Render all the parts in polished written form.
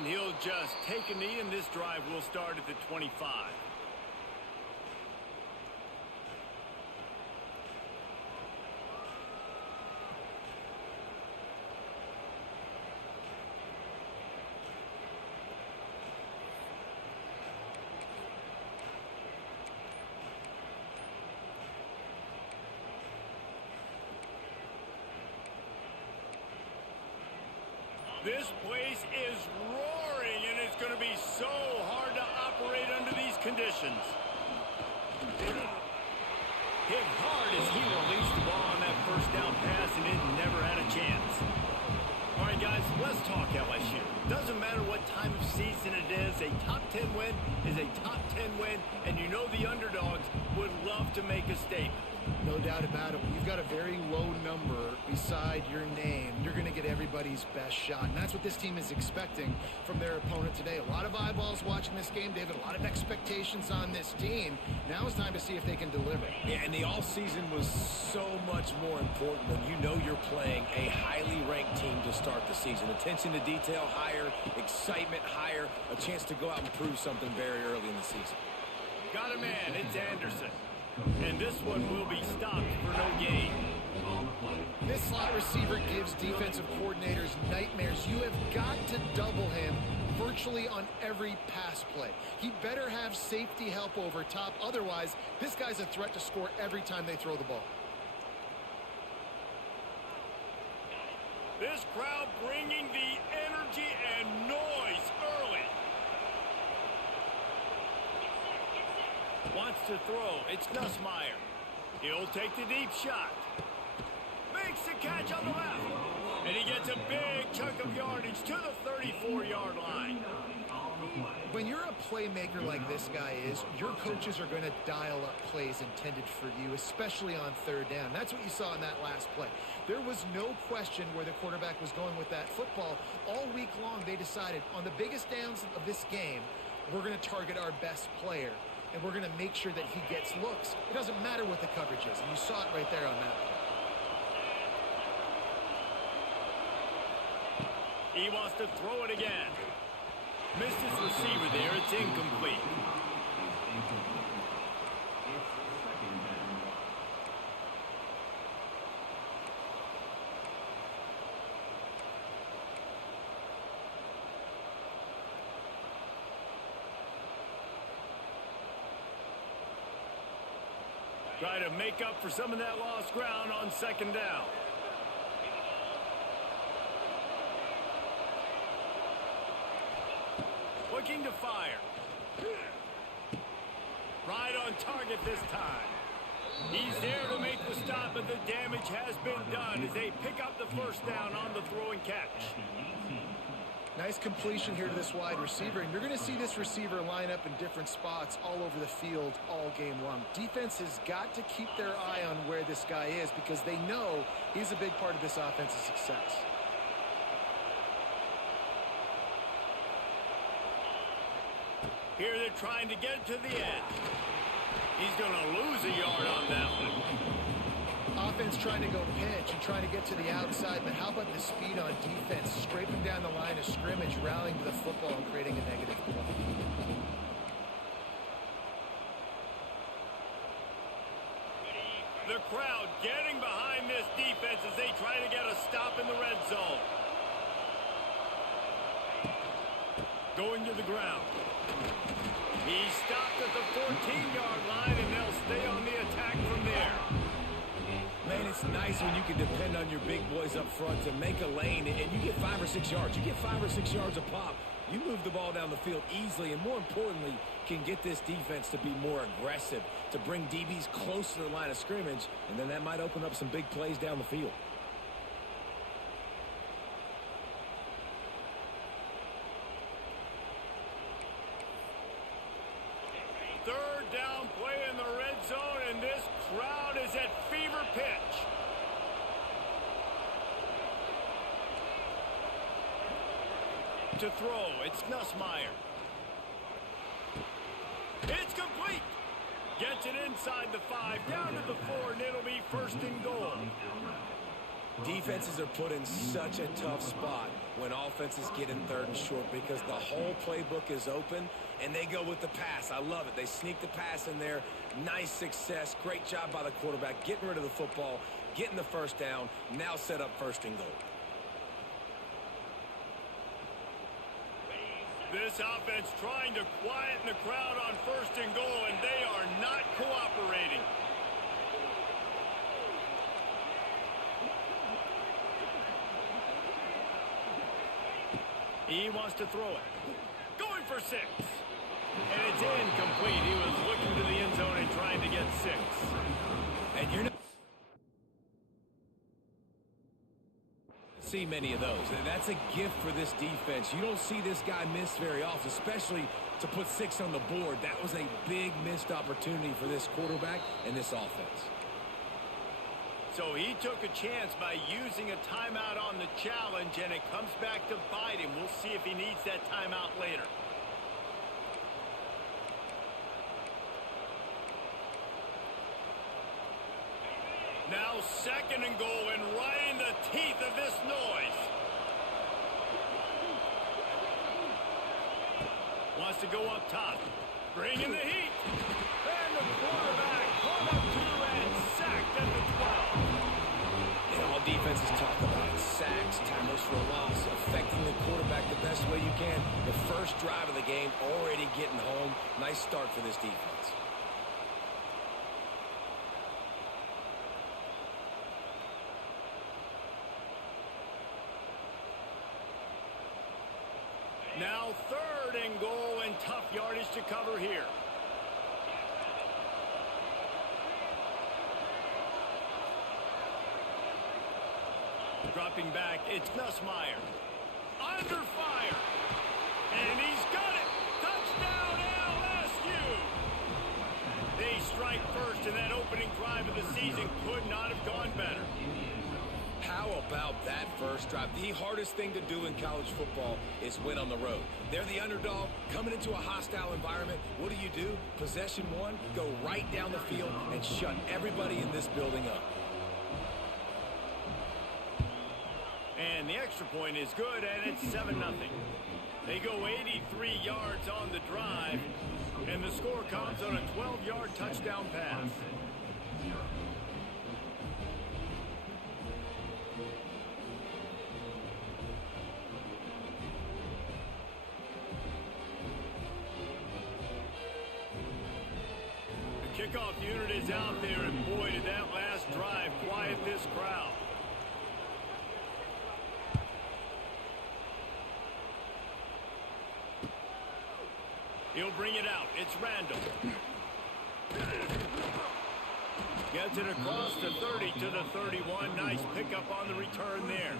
And he'll just take a knee, and this drive will start at the 25. This place is roaring, and it's going to be so hard to operate under these conditions. Hit hard as he released the ball on that first down pass, and it never had a chance. All right, guys, let's talk LSU. Doesn't matter what time of season it is, a top 10 win is a top 10 win, and you know the underdogs would love to make a statement. No doubt about it. When you've got a very low number beside your name, you're going to get everybody's best shot. And that's what this team is expecting from their opponent today. A lot of eyeballs watching this game, David. A lot of expectations on this team. Now it's time to see if they can deliver. Yeah, and the offseason was so much more important when you know you're playing a highly ranked team to start the season. Attention to detail higher, excitement higher, a chance to go out and prove something very early in the season. Got a man. It's Anderson. And this one will be stopped for no gain. This slot receiver gives defensive coordinators nightmares. You have got to double him virtually on every pass play. He better have safety help over top. Otherwise, this guy's a threat to score every time they throw the ball. This crowd bringing the energy and noise early. Wants to throw. It's Nussmeier. He'll take the deep shot. Makes the catch on the left. And he gets a big chunk of yardage to the 34-yard line. When you're a playmaker like this guy is, your coaches are going to dial up plays intended for you, especially on third down. That's what you saw in that last play. There was no question where the quarterback was going with that football. All week long, they decided on the biggest downs of this game, we're going to target our best player. And we're going to make sure that he gets looks. It doesn't matter what the coverage is. And you saw it right there on that play. He wants to throw it again. Missed his receiver there. It's incomplete. Try to make up for some of that lost ground on second down. Looking to fire. Right on target this time. He's there to make the stop, but the damage has been done as they pick up the first down on the throw and catch. Nice completion here to this wide receiver, and you're going to see this receiver line up in different spots all over the field all game long. Defense has got to keep their eye on where this guy is because they know he's a big part of this offense's success. Here they're trying to get to the edge. He's going to lose a yard on that one. Offense trying to go pitch and trying to get to the outside, but how about the speed on defense? Scraping down the line of scrimmage, rallying to the football and creating a negative play. The crowd getting behind this defense as they try to get a stop in the red zone. Going to the ground. He stopped at the 14-yard line, and they'll stay on the attack from there. Man, it's nice when you can depend on your big boys up front to make a lane, and you get 5 or 6 yards. You get 5 or 6 yards a pop. You move the ball down the field easily, and more importantly, can get this defense to be more aggressive, to bring DBs close to the line of scrimmage, and then that might open up some big plays down the field. Third down play in the red zone, and this crowd is at fever pitch. To throw, it's Nussmeier. It's complete. Gets it inside the 5, down to the 4, and it'll be first and goal. Defenses are put in such a tough spot when offenses get in 3rd and short because the whole playbook is open and they go with the pass. I love it. They sneak the pass in there. Nice success. Great job by the quarterback getting rid of the football, getting the first down, now set up 1st and goal. This offense trying to quieten the crowd on 1st and goal, and they are not cooperating. He wants to throw it. Going for 6. And it's incomplete. He was looking to the end zone and trying to get 6. And you're not see many of those. And that's a gift for this defense. You don't see this guy miss very often, especially to put 6 on the board. That was a big missed opportunity for this quarterback and this offense. So he took a chance by using a timeout on the challenge, and it comes back to bite him. We'll see if he needs that timeout later. Now 2nd and goal, and right in the teeth of this noise. Wants to go up top. Bring in the heat. And the quarterback caught up to and sacked at the 12. And all defenses talk about sacks, tackles for a loss, affecting the quarterback the best way you can. The first drive of the game, already getting home. Nice start for this defense. Now 3rd and goal, and tough yardage to cover here. Dropping back, it's Nussmeier. Under fire. And he's got it. Touchdown, LSU. They strike first, and that opening drive of the season could not have gone better. How about that first drive? The hardest thing to do in college football is win on the road. They're the underdog coming into a hostile environment. What do? Possession 1, go right down the field and shut everybody in this building up. And the extra point is good, and it's 7-0. They go 83 yards on the drive, and the score comes on a 12-yard touchdown pass. The kickoff unit is out there, and boy, did that last drive quiet this crowd. He'll bring it out. It's Randall. Gets it across the 30 to the 31. Nice pickup on the return there.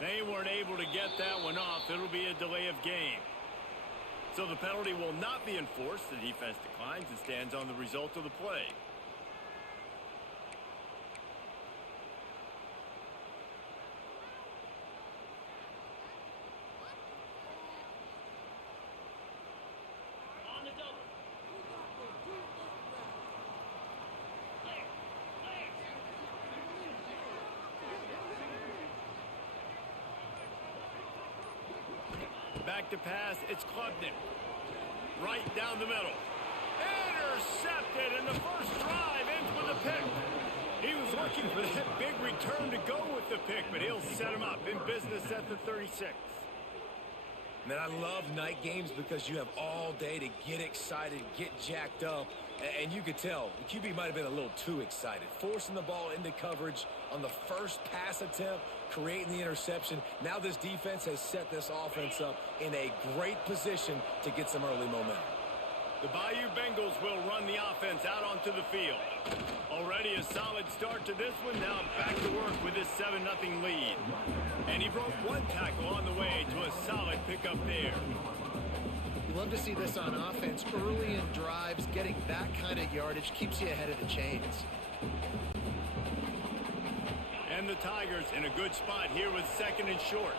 They weren't able to get that one off. It'll be a delay of game. So the penalty will not be enforced. The defense declines and stands on the result of the play. Back to pass, it's Klubnik. Right down the middle. Intercepted, and the first drive ends with a pick. He was looking for that big return to go with the pick, but he'll set him up in business at the 36. Man, I love night games because you have all day to get excited, get jacked up, and you could tell the QB might have been a little too excited. Forcing the ball into coverage on the first pass attempt, creating the interception. Now this defense has set this offense up in a great position to get some early momentum. The Bayou Bengals will run the offense out onto the field. Already a solid start to this one. Now back to work with this 7-0 lead. And he broke one tackle on the way to a solid pickup there. You love to see this on offense. Early in drives, getting that kind of yardage keeps you ahead of the chains. And the Tigers in a good spot here with 2nd and short.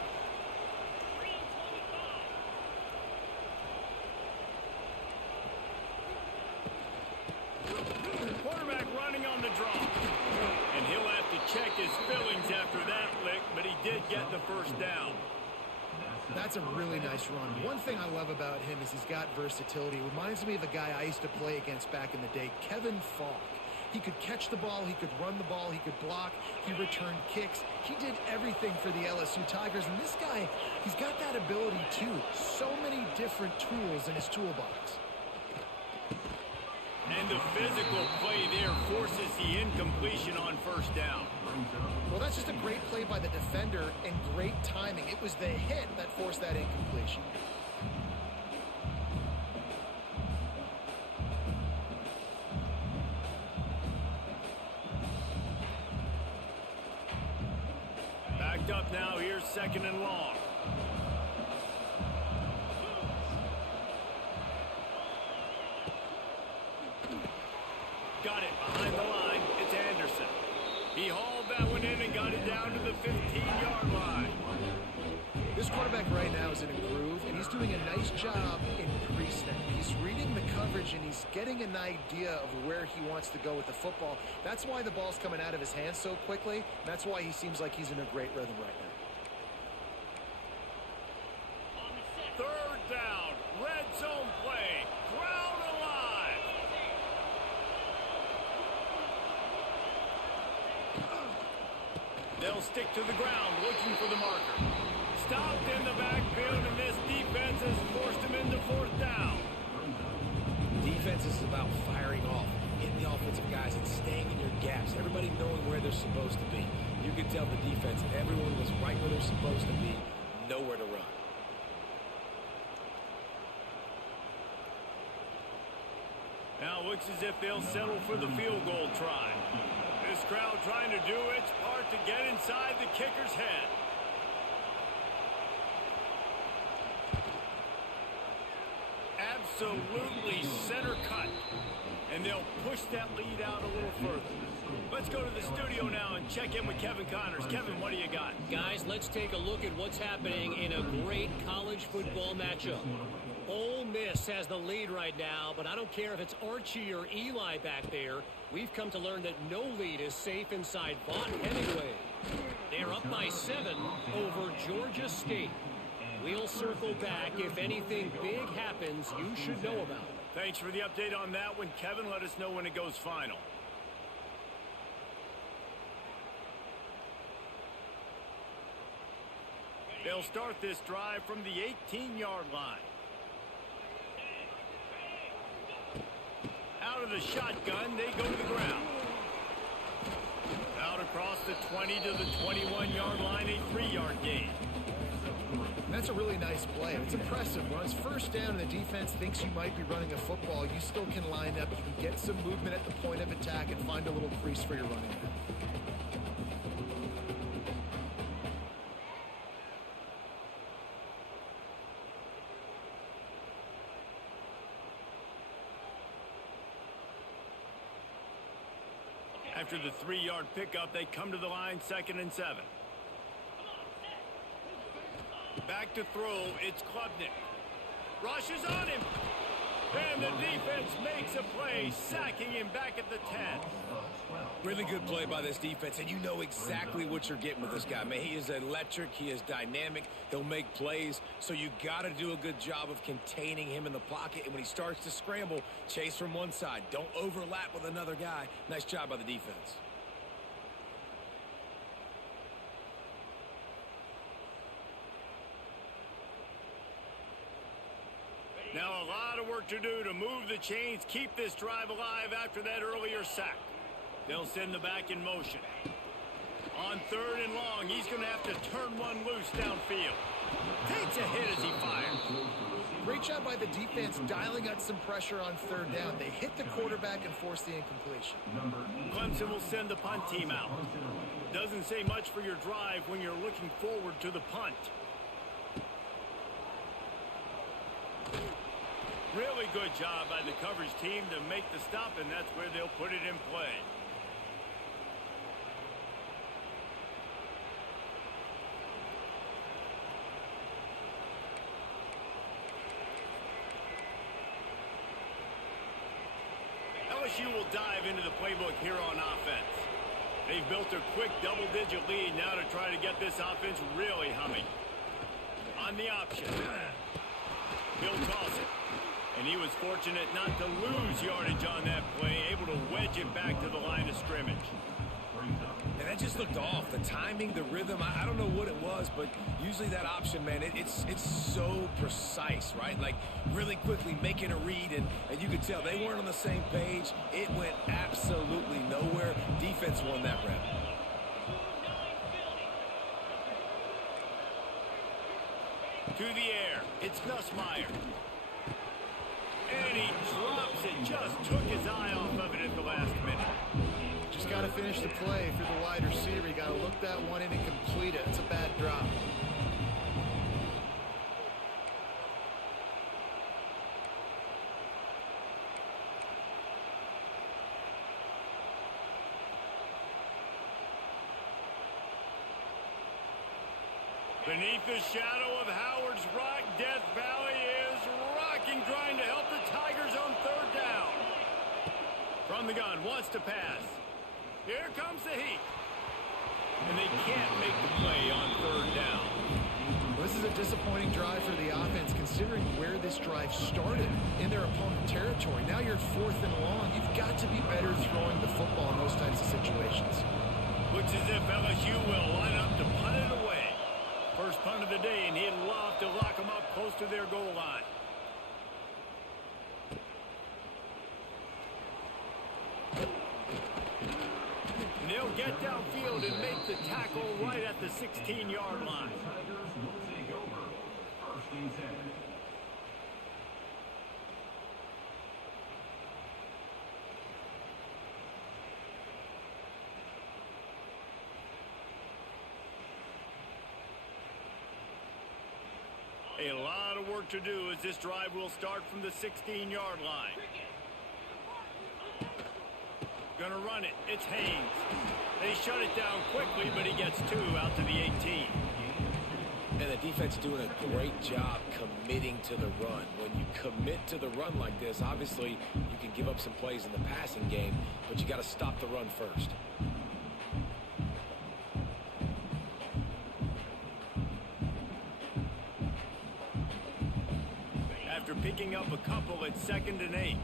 Quarterback running on the draw. And he'll have to check his fillings after that lick, but he did get the first down. That's a really nice run. One thing I love about him is he's got versatility. Reminds me of a guy I used to play against back in the day, Kevin Falk. He could catch the ball, he could run the ball, he could block, he returned kicks. He did everything for the LSU Tigers, and this guy, he's got that ability too. So many different tools in his toolbox. And the physical play there forces the incompletion on first down. Well, that's just a great play by the defender and great timing. It was the hit that forced that incompletion. Backed up now. Here's 2nd and long. Got it behind the line. It's Anderson. He hauled that one in and got it down to the 15-yard line. This quarterback right now is in a groove, and he's doing a nice job in pre-snap. He's reading the coverage, and he's getting an idea of where he wants to go with the football. That's why the ball's coming out of his hands so quickly, and that's why he seems like he's in a great rhythm right now. 3rd down. Red zone play. Crowd alive. They'll stick to the ground looking for the marker. Stopped in the backfield, and this defense has forced him into 4th down. Defense is about firing off, hitting the offensive guys and staying in your gaps. Everybody knowing where they're supposed to be. You could tell the defense, everyone was right where they're supposed to be, nowhere to run. Now looks as if they'll settle for the field goal try. This crowd trying to do its part to get inside the kicker's head. Absolutely center cut. And they'll push that lead out a little further. Let's go to the studio now and check in with Kevin Connors. Kevin, what do you got? Guys, let's take a look at what's happening in a great college football matchup. Ole Miss has the lead right now, but I don't care if it's Archie or Eli back there. We've come to learn that no lead is safe inside Vaught Hemingway. They're up by 7 over Georgia State. We'll circle back. If anything big happens, you should know about it. Thanks for the update on that one, Kevin. Let us know when it goes final. They'll start this drive from the 18-yard line. Out of the shotgun, they go to the ground. Out across the 20 to the 21-yard line, a 3-yard gain. That's a really nice play. It's impressive. When it's 1st down and the defense thinks you might be running a football, you still can line up. You can get some movement at the point of attack and find a little crease for your running back. After the 3-yard pickup, they come to the line, 2nd and 7. Back to throw, it's Klubnik. Rushes on him. And the defense makes a play, sacking him back at the 10. Really good play by this defense, and you know exactly what you're getting with this guy. Man, he is electric. He is dynamic. He'll make plays, so you got to do a good job of containing him in the pocket. And when he starts to scramble, chase from one side. Don't overlap with another guy. Nice job by the defense. Now a lot of work to do to move the chains, keep this drive alive after that earlier sack. They'll send the back in motion. On 3rd and long, he's going to have to turn one loose downfield. Takes a hit as he fires. Great job by the defense dialing up some pressure on third down. They hit the quarterback and force the incompletion. Clemson will send the punt team out. Doesn't say much for your drive when you're looking forward to the punt. Really good job by the coverage team to make the stop, and that's where they'll put it in play. LSU will dive into the playbook here on offense. They've built a quick double-digit lead now to try to get this offense really humming. On the option. He'll toss it. And he was fortunate not to lose yardage on that play, able to wedge it back to the line of scrimmage. And that just looked off. The timing, the rhythm, I don't know what it was, but usually that option, man, it's so precise, right? Like really quickly making a read, and you could tell they weren't on the same page. It went absolutely nowhere. Defense won that rep. To the air. It's Nussmeier. And he drops it. Just took his eye off of it at the last minute. Just got to finish the play for the wide receiver. You got to look that one in and complete it. It's a bad drop. Beneath the shadow of Howard's Rock, Death Valley is rocking, trying to help the Tigers on third down. From the gun, wants to pass. Here comes the heat. And they can't make the play on third down. This is a disappointing drive for the offense, considering where this drive started in their opponent territory. Now you're 4th and long. You've got to be better throwing the football in those types of situations. Looks as if LSU will line up to punt it away. First punt of the day, and he'd love to lock them up close to their goal line. And they'll get downfield and make the tackle right at the 16-yard line. A lot of work to do as this drive will start from the 16-yard line. Gonna run it. It's Haynes. They shut it down quickly, but he gets 2 out to the 18. And the defense doing a great job committing to the run. When you commit to the run like this, obviously you can give up some plays in the passing game, but you got to stop the run first. After picking up a couple, it's 2nd and 8.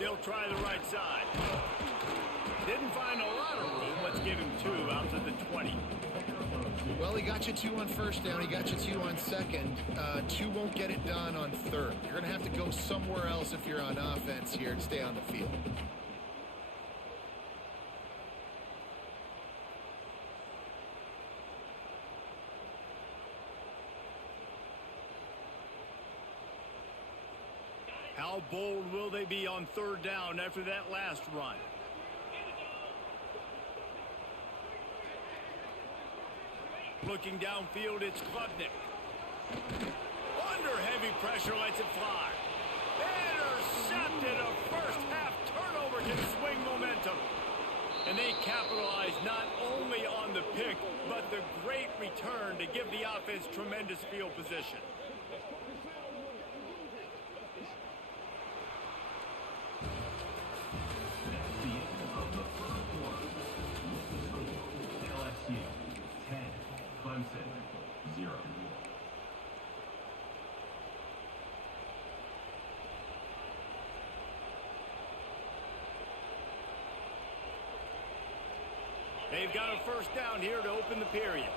They'll try the right side. Didn't find a lot of room. Let's give him 2 out to the 20. Well, he got you 2 on first down. He got you 2 on second. 2 won't get it done on third. You're going to have to go somewhere else if you're on offense here and stay on the field. How bold will they be on third down after that last run? Looking downfield, it's Klubnik. Under heavy pressure, lets it fly. Intercepted. A first half turnover can swing momentum. And they capitalize not only on the pick, but the great return to give the offense tremendous field position. LSU 10, Clemson 0. They've got a first down here to open the period.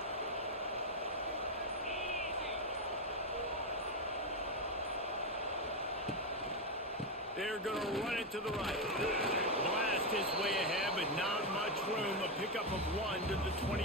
They're going to run it to the right. Blast his way ahead, but not much room. A pickup of 1 to the 24.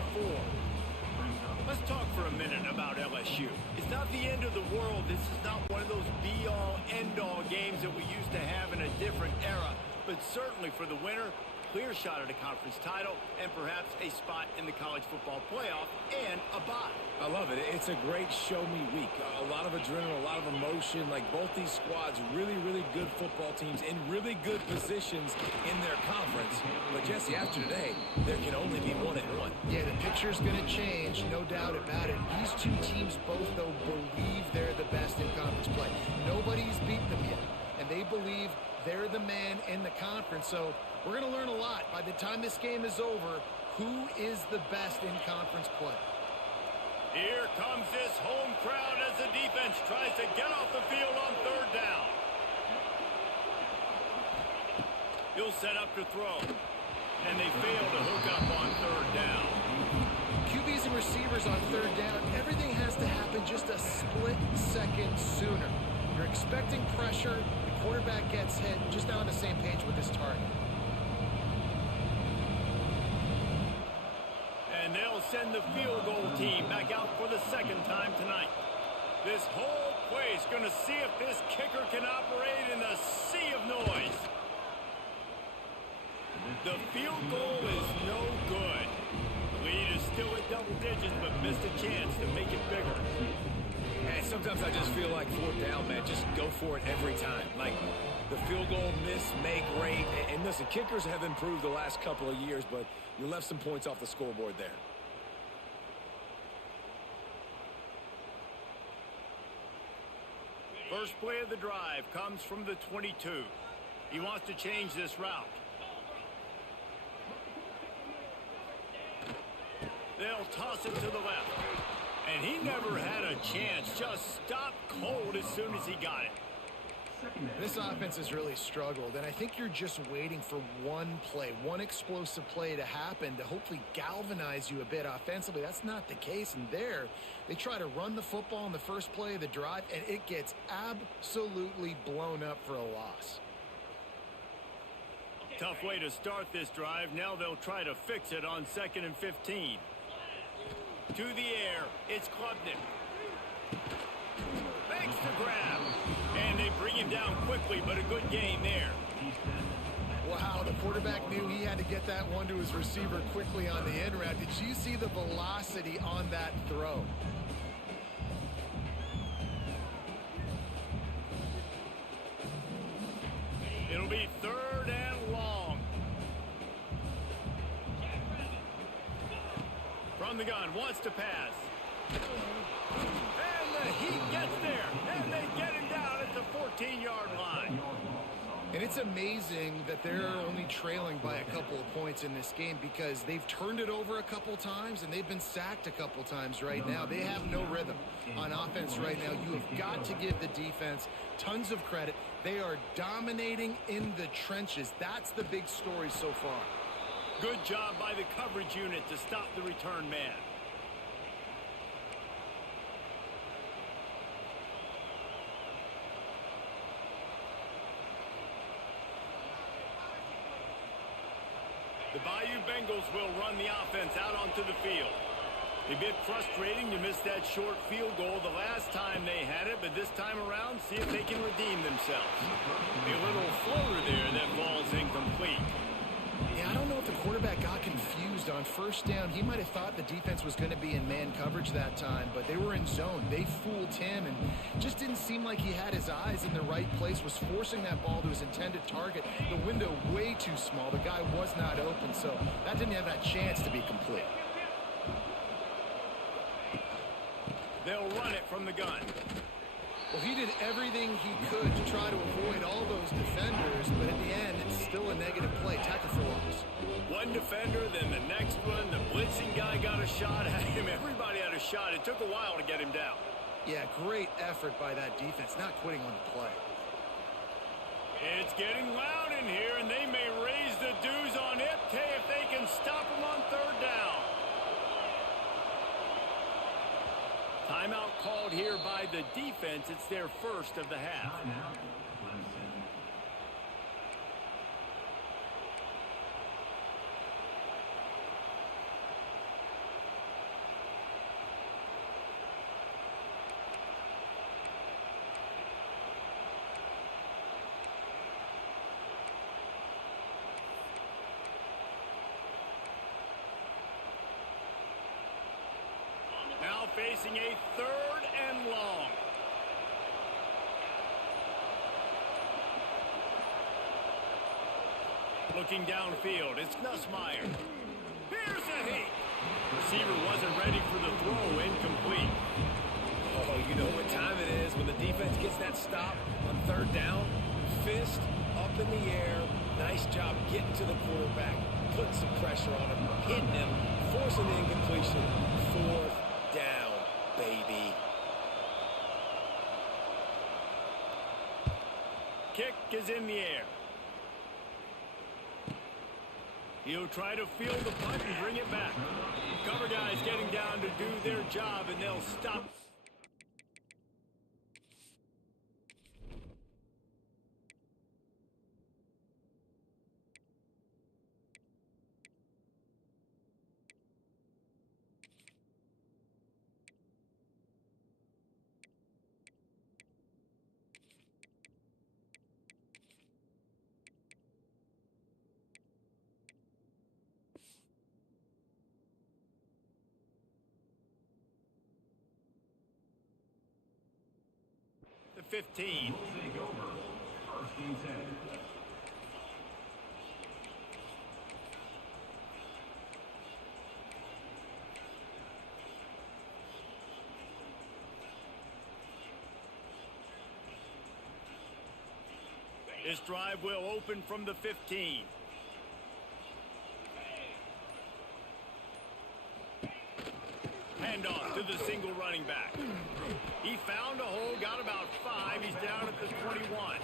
Let's talk for a minute about LSU. It's not the end of the world. This is not one of those be-all, end-all games that we used to have in a different era. But certainly for the winner, clear shot at a conference title and perhaps a spot in the college football playoff and a bye. I love it. It's a great show-me week. A lot of adrenaline, a lot of emotion. Like both these squads, really, really good football teams in really good positions in their conference. But, Jesse, after today, there can only be 1-1. Yeah, the picture's going to change, no doubt about it. These two teams both, though, believe they're the best in conference play. Nobody's beaten them yet, and they believe they're the man in the conference. So we're going to learn a lot. By the time this game is over, who is the best in conference play? Here comes this home crowd as the defense tries to get off the field on 3rd down. He'll set up to throw. And they fail to hook up on 3rd down. QBs and receivers on 3rd down, everything has to happen just a split second sooner. You're expecting pressure. The quarterback gets hit. Just not on the same page with his target. And they'll send the field goal team back out for the 2nd time tonight. This whole place going to see if this kicker can operate in a sea of noise. The field goal is no good. The lead is still at double digits, but missed a chance to make it bigger. And sometimes I just feel like 4th down, man, just go for it every time. Like the field goal miss, make rate. And listen, kickers have improved the last couple of years, but you left some points off the scoreboard there. First play of the drive comes from the 22. He wants to change this route. They'll toss it to the left. And he never had a chance. Just stopped cold as soon as he got it. This offense has really struggled, and I think you're just waiting for one play, one explosive play to happen to hopefully galvanize you a bit offensively. That's not the case, and there they try to run the football in the first play of the drive, and it gets absolutely blown up for a loss. Tough way to start this drive. Now they'll try to fix it on 2nd and 15. To the air, it's Klubnik. Makes the grab. And they bring him down quickly, but a good gain there. Wow, the quarterback knew he had to get that one to his receiver quickly on the end route. Did you see the velocity on that throw? It'll be 3rd and long. From the gun, wants to pass. And the Heat gets there. And they get him down at the 14-yard line. And it's amazing that they're only trailing by a couple of points in this game because they've turned it over a couple times and they've been sacked a couple times right now. They have no rhythm on offense right now. You have got to give the defense tons of credit. They are dominating in the trenches. That's the big story so far. Good job by the coverage unit to stop the return man. The Bayou Bengals will run the offense out onto the field. A bit frustrating to miss that short field goal the last time they had it, but this time around, see if they can redeem themselves. A little floater there that falls incomplete. Yeah, I don't know if the quarterback got confused on 1st down. He might have thought the defense was going to be in man coverage that time, but they were in zone. They fooled him and just didn't seem like he had his eyes in the right place, was forcing that ball to his intended target. The window way too small. The guy was not open, so that didn't have that chance to be complete. They'll run it from the gun. Well, he did everything he could to try to avoid all those defenders, but at the end, it's still a negative play. Tackle for loss. One defender, then the next one. The blitzing guy got a shot at him. Everybody had a shot. It took a while to get him down. Yeah, great effort by that defense, not quitting on the play. It's getting loud in here, and they may raise the dues on it if they can stop him on 3rd down. Timeout called here by the defense. It's their first of the half. facing a 3rd and long. Looking downfield, it's Nussmeier. Here's a hit. Receiver wasn't ready for the throw, incomplete. Oh, you know what time it is when the defense gets that stop on 3rd down. Fist up in the air. Nice job getting to the quarterback, putting some pressure on him, hitting him, forcing the incompletion. 4th down, baby. Kick is in the air. He'll try to field the punt and bring it back. Cover guys getting down to do their job, and they'll stop. The 15. We'll take over. 1st and 10. This drive will open from the 15. Handoff to the single running back. He found a hole, got about 5. He's down at the 21.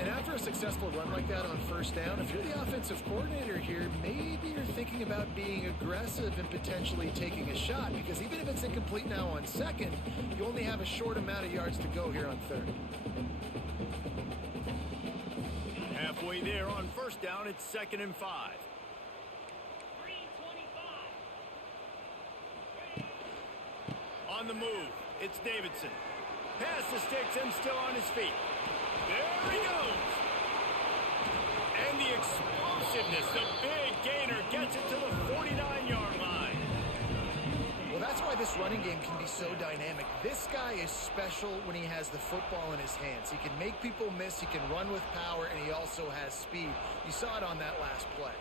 And after a successful run like that on 1st down, if you're the offensive coordinator here, maybe you're thinking about being aggressive and potentially taking a shot, because even if it's incomplete now on 2nd, you only have a short amount of yards to go here on 3rd. Halfway there on 1st down, it's 2nd and 5. On the move, it's Davidson. Pass the sticks and still on his feet. There he goes. And the explosiveness, the big gainer gets it to the 49-yard line. Well, that's why this running game can be so dynamic. This guy is special when he has the football in his hands. He can make people miss, he can run with power, and he also has speed. You saw it on that last play.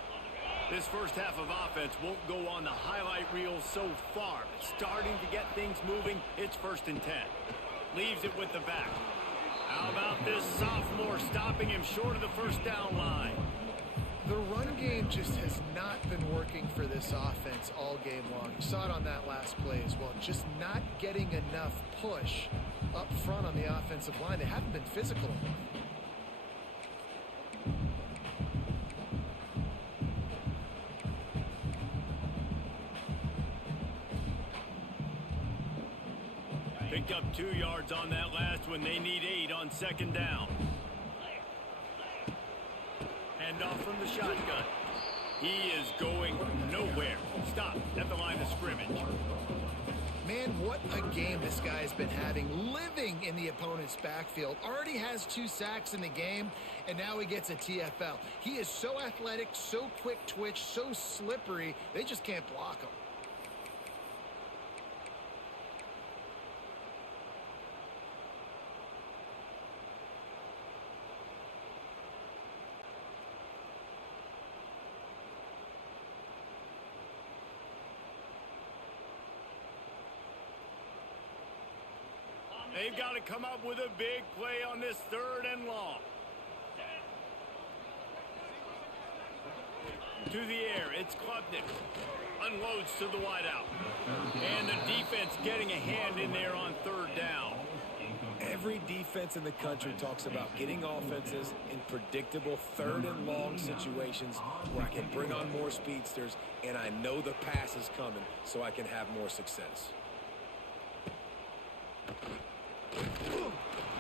This first half of offense won't go on the highlight reel so far. But starting to get things moving, it's 1st and 10. Leaves it with the back. How about this sophomore stopping him short of the 1st down line? The run game just has not been working for this offense all game long. You saw it on that last play as well. Just not getting enough push up front on the offensive line. They haven't been physical enough. Picked up 2 yards on that last one. They need 8 on 2nd down. Hand off from the shotgun. He is going nowhere. Stop at the line of scrimmage. Man, what a game this guy's been having, living in the opponent's backfield. Already has 2 sacks in the game, and now he gets a TFL. He is so athletic, so quick twitch, so slippery, they just can't block him. They've got to come up with a big play on this 3rd and long. To the air, it's Klubnik. Unloads to the wideout. And the defense getting a hand in there on 3rd down. Every defense in the country talks about getting offenses in predictable 3rd and long situations where I can bring on more speedsters and I know the pass is coming so I can have more success.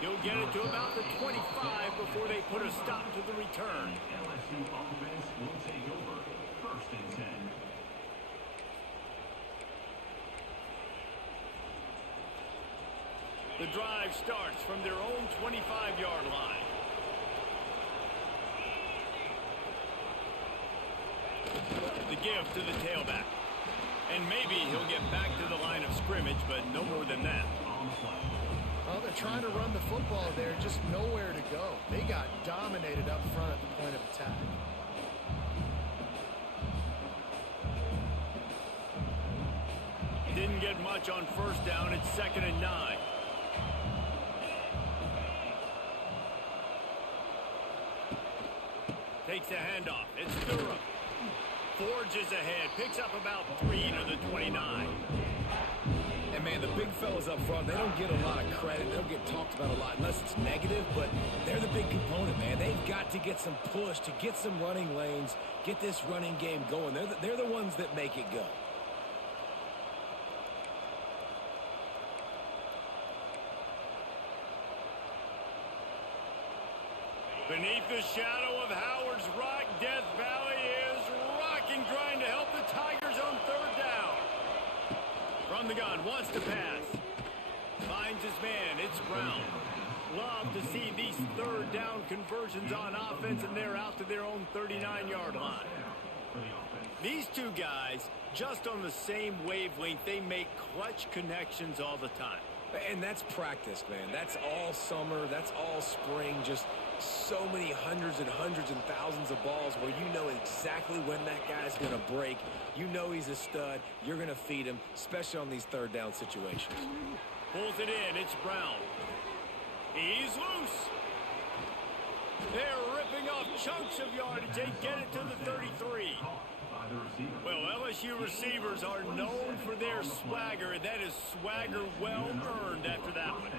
He'll get it to about the 25 before they put a stop to the return. LSU offense will take over. 1st and 10. The drive starts from their own 25-yard line. The give to the tailback. And maybe he'll get back to the line of scrimmage, but no more than that. Well, they're trying to run the football there, just nowhere to go. They got dominated up front at the point of attack. Didn't get much on first down. It's 2nd and 9. Takes the handoff. It's Durham. Forges ahead. Picks up about 3 to the 29. And, man, the big fellas up front, they don't get a lot of credit. They don't get talked about a lot unless it's negative, but they're the big component, man. They've got to get some push, to get some running lanes, get this running game going. They're the ones that make it go. Beneath the shadow of Howard's Rock, Death Valley is rocking, trying to help the Tigers on 3rd down. From the gun, wants to pass. Finds his man. It's Brown. Love to see these 3rd down conversions on offense, and they're out to their own 39-yard line. These two guys, just on the same wavelength, they make clutch connections all the time. And that's practice, man. That's all summer. That's all spring. Just so many hundreds and thousands of balls where you know exactly when that guy's going to break. You know he's a stud. You're going to feed him, especially on these 3rd down situations. Pulls it in. It's Brown. He's loose. They're ripping off chunks of yardage. They get it to the 33. Well, LSU receivers are known for their swagger. That is swagger well earned after that one.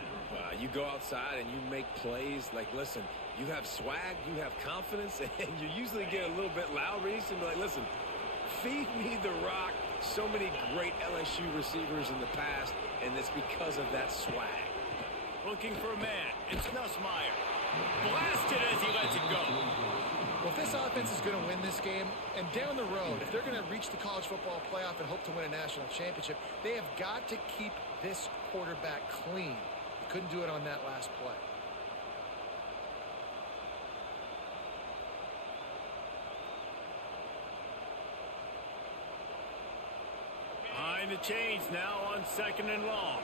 You go outside and you make plays. Like, listen, you have swag, you have confidence, and you usually get a little bit loud. Reese and be like, listen, feed me the rock. So many great LSU receivers in the past, and it's because of that swag. Looking for a man. It's Nussmeier. Blasted as he lets it go. Well, if this offense is going to win this game, and down the road, if they're going to reach the college football playoff and hope to win a national championship, they have got to keep this quarterback clean. They couldn't do it on that last play. Behind the chains now on 2nd and long.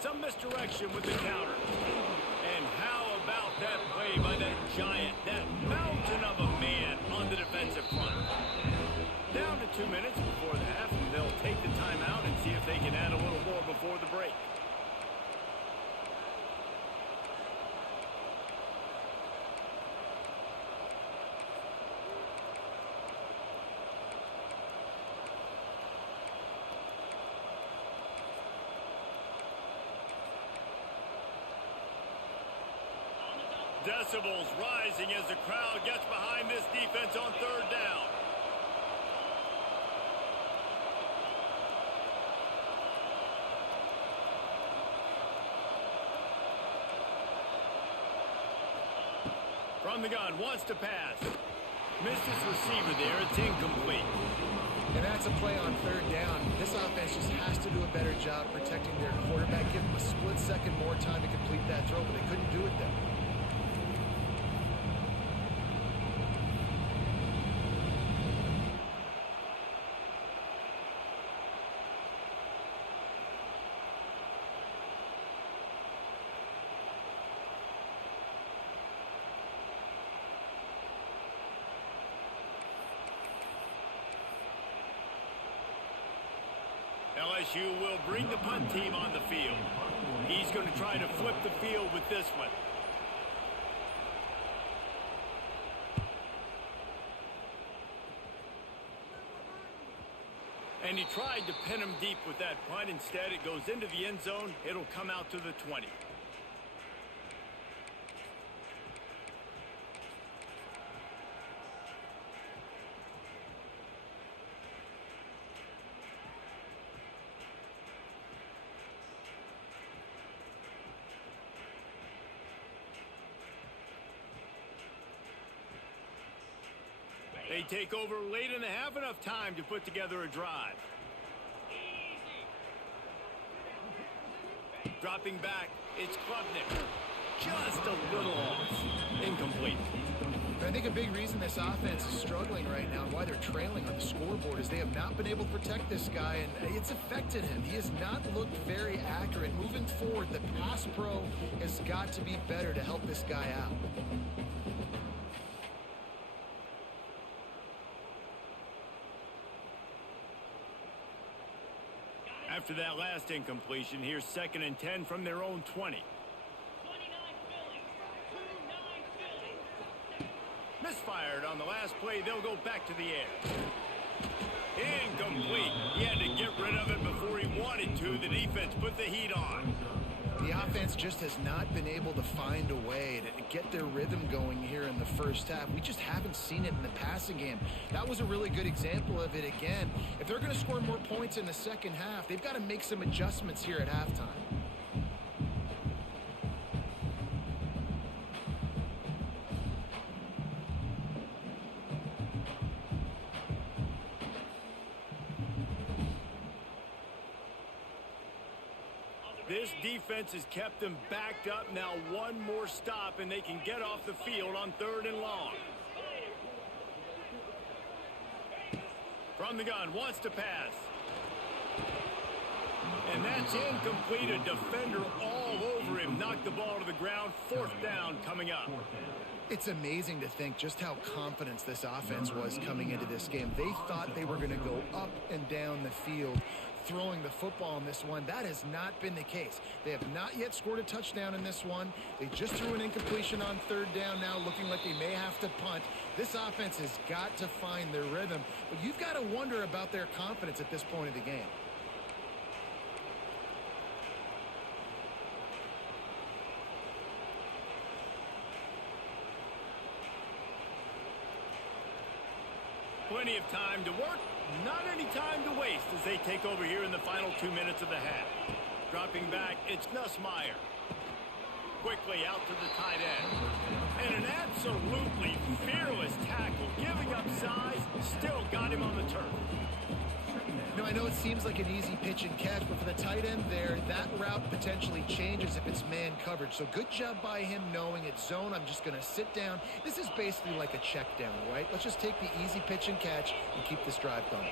Some misdirection with the counter. And how about that play by that giant, that mountain of a man on the defensive front? Down to 2 minutes before the half, and they'll take the timeout and see if they can add a little more before the break. Decibels rising as the crowd gets behind this defense on 3rd down. From the gun, wants to pass. Missed his receiver there. It's incomplete. And that's a play on 3rd down. This offense just has to do a better job protecting their quarterback. Give them a split second more time to complete that throw, but they couldn't do it there. LSU will bring the punt team on the field. He's going to try to flip the field with this one. And he tried to pin him deep with that punt. Instead, it goes into the end zone. It'll come out to the 20. They take over late in the half, enough time to put together a drive. Dropping back, it's Klubnik. just a little off. Incomplete. I think a big reason this offense is struggling right now and why they're trailing on the scoreboard is they have not been able to protect this guy, and it's affected him. He has not looked very accurate. Moving forward, the pass pro has got to be better to help this guy out. After that last incompletion, here's 2nd and 10 from their own 20. Misfired on the last play. They'll go back to the air. Incomplete. He had to get rid of it before he wanted to. The defense put the heat on. The offense just has not been able to find a way to get their rhythm going here in the first half. We just haven't seen it in the passing game. That was a really good example of it again. If they're going to score more points in the second half, they've got to make some adjustments here at halftime. This defense has kept them backed up. Now one more stop, and they can get off the field on 3rd and long. From the gun, wants to pass. And that's incomplete. A defender all over him. Knocked the ball to the ground. 4th down coming up. It's amazing to think just how confident this offense was coming into this game. They thought they were going to go up and down the field throwing the football in this one. That has not been the case. They have not yet scored a touchdown in this one. They just threw an incompletion on 3rd down now, looking like they may have to punt. This offense has got to find their rhythm, but you've got to wonder about their confidence at this point of the game. Plenty of time to work, not any time to waste as they take over here in the final 2 minutes of the half. Dropping back, it's Nussmeier. Quickly out to the tight end. And an absolutely fearless tackle, giving up size, still got him on the turf. You know, I know it seems like an easy pitch and catch, but for the tight end there, that route potentially changes if it's man coverage. So good job by him knowing it's zone. I'm just going to sit down. This is basically like a check down, right? Let's just take the easy pitch and catch and keep this drive going.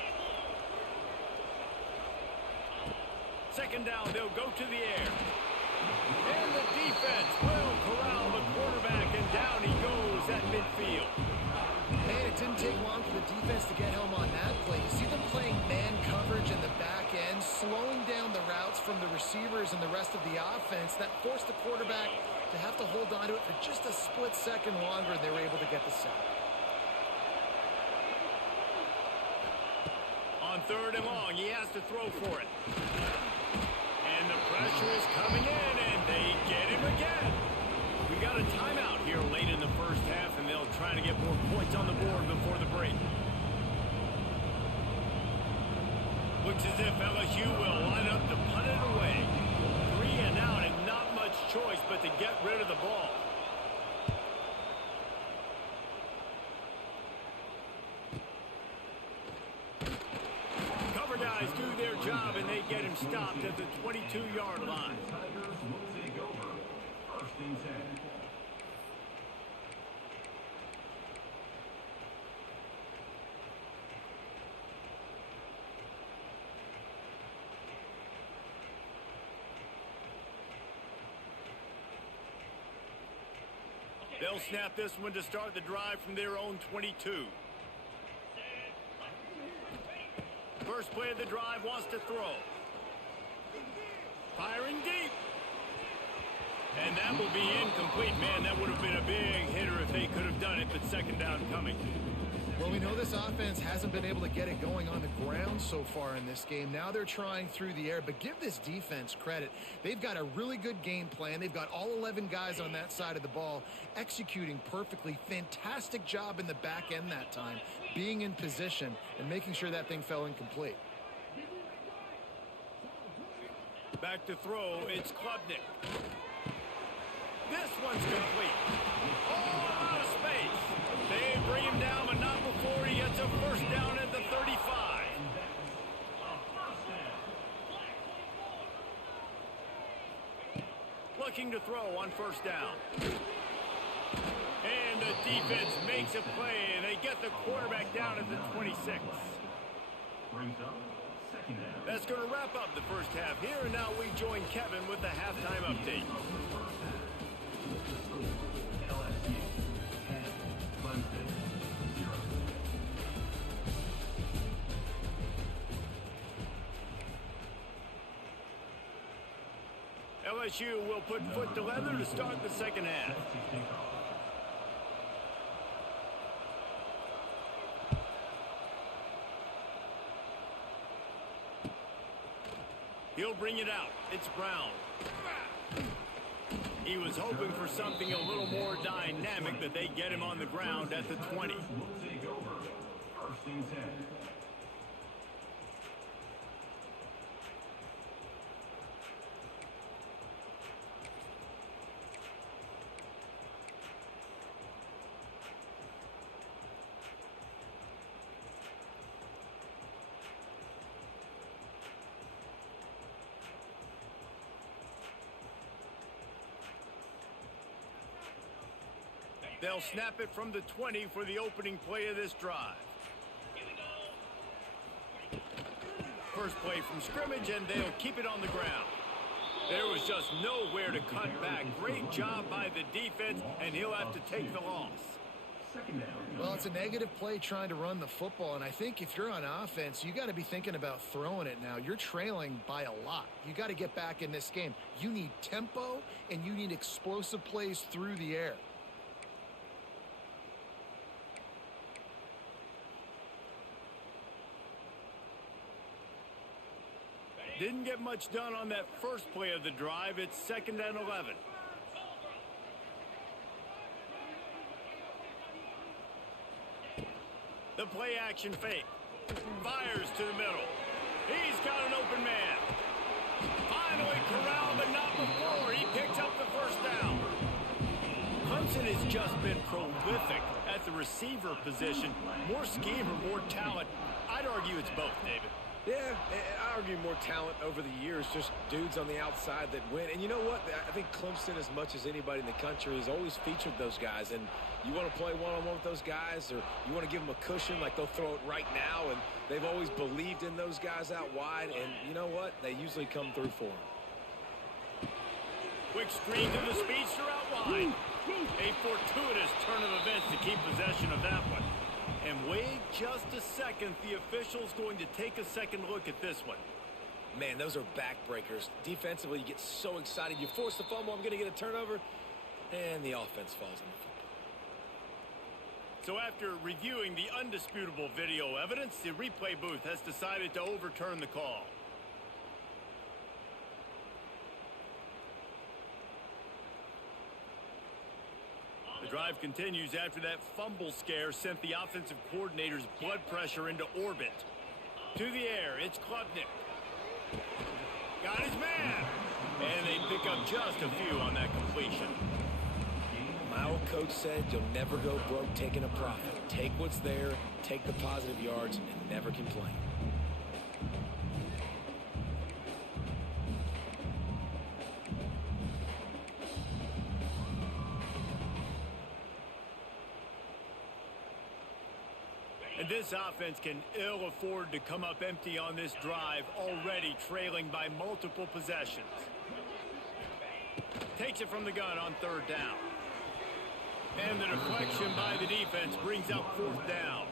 2nd down, they'll go to the air. And the defense will corral the quarterback, and down he goes at midfield. Man, it didn't take long for the defense to get home on that play. You see them playing man coverage in the back end, slowing down the routes from the receivers and the rest of the offense. That forced the quarterback to have to hold on to it for just a split second longer, and they were able to get the sack. On 3rd and long, he has to throw for it. And the pressure is coming in, and they get him again. We got a timeout here late in the first half, and they'll try to get more points on the board before the break. Looks as if LSU will line up to punt it away. 3 and out, and not much choice but to get rid of the ball. Cover guys do their job, and they get him stopped at the 22-yard line. Tigers will take over. 1st and 10. They'll snap this one to start the drive from their own 22. First play of the drive, wants to throw. Firing deep. And that will be incomplete. Man, that would have been a big hitter if they could have done it, but 2nd down coming. Well, we know this offense hasn't been able to get it going on the ground so far in this game. Now they're trying through the air, but give this defense credit. They've got a really good game plan. They've got all 11 guys on that side of the ball executing perfectly. Fantastic job in the back end that time, being in position and making sure that thing fell incomplete. Back to throw, it's Klubnik. This one's complete. Oh, out of space. They bring him down, but not before he gets a 1st down at the 35. looking to throw on first down. And the defense makes a play, and they get the quarterback down at the 26. Brings up second down. That's going to wrap up the first half here, and now we join Kevin with the halftime update. LSU 10, Clemson 0. LSU will put foot to leather to start the second half. He'll bring it out. It's Brown. He was hoping for something a little more dynamic, but they get him on the ground at the 20. Will take over. First and 10. They'll snap it from the 20 for the opening play of this drive. First play from scrimmage, and they'll keep it on the ground. There was just nowhere to cut back. Great job by the defense, and he'll have to take the loss. Second down. Well, it's a negative play trying to run the football, and I think if you're on offense, you got to be thinking about throwing it now. You're trailing by a lot. You got to get back in this game. You need tempo, and you need explosive plays through the air. Didn't get much done on that first play of the drive. It's second and 11. The play action fake. Fires to the middle. He's got an open man. Finally corralled, but not before. He picks up the first down. Clemson has just been prolific at the receiver position. More scheme or more talent. I'd argue it's both, David. Yeah, I argue more talent over the years, just dudes on the outside that win. And you know what? I think Clemson, as much as anybody in the country, has always featured those guys. And you want to play one-on-one with those guys, or you want to give them a cushion, like they'll throw it right now. And they've always believed in those guys out wide. And you know what? They usually come through for them. Quick screen to the speedster out wide. A fortuitous turn of events to keep possession of that one. And wait just a second. The official's going to take a second look at this one. Man, those are backbreakers. Defensively, you get so excited. You force the fumble, I'm going to get a turnover, and the offense falls on the football. So after reviewing the undisputable video evidence, the replay booth has decided to overturn the call. The drive continues after that fumble scare sent the offensive coordinator's blood pressure into orbit. To the air, it's Klubnik. Got his man. And they pick up just a few on that completion. My old coach said you'll never go broke taking a profit. Take what's there, take the positive yards, and never complain. And this offense can ill afford to come up empty on this drive, already trailing by multiple possessions. Takes it from the gun on third down. And the deflection by the defense brings up fourth down.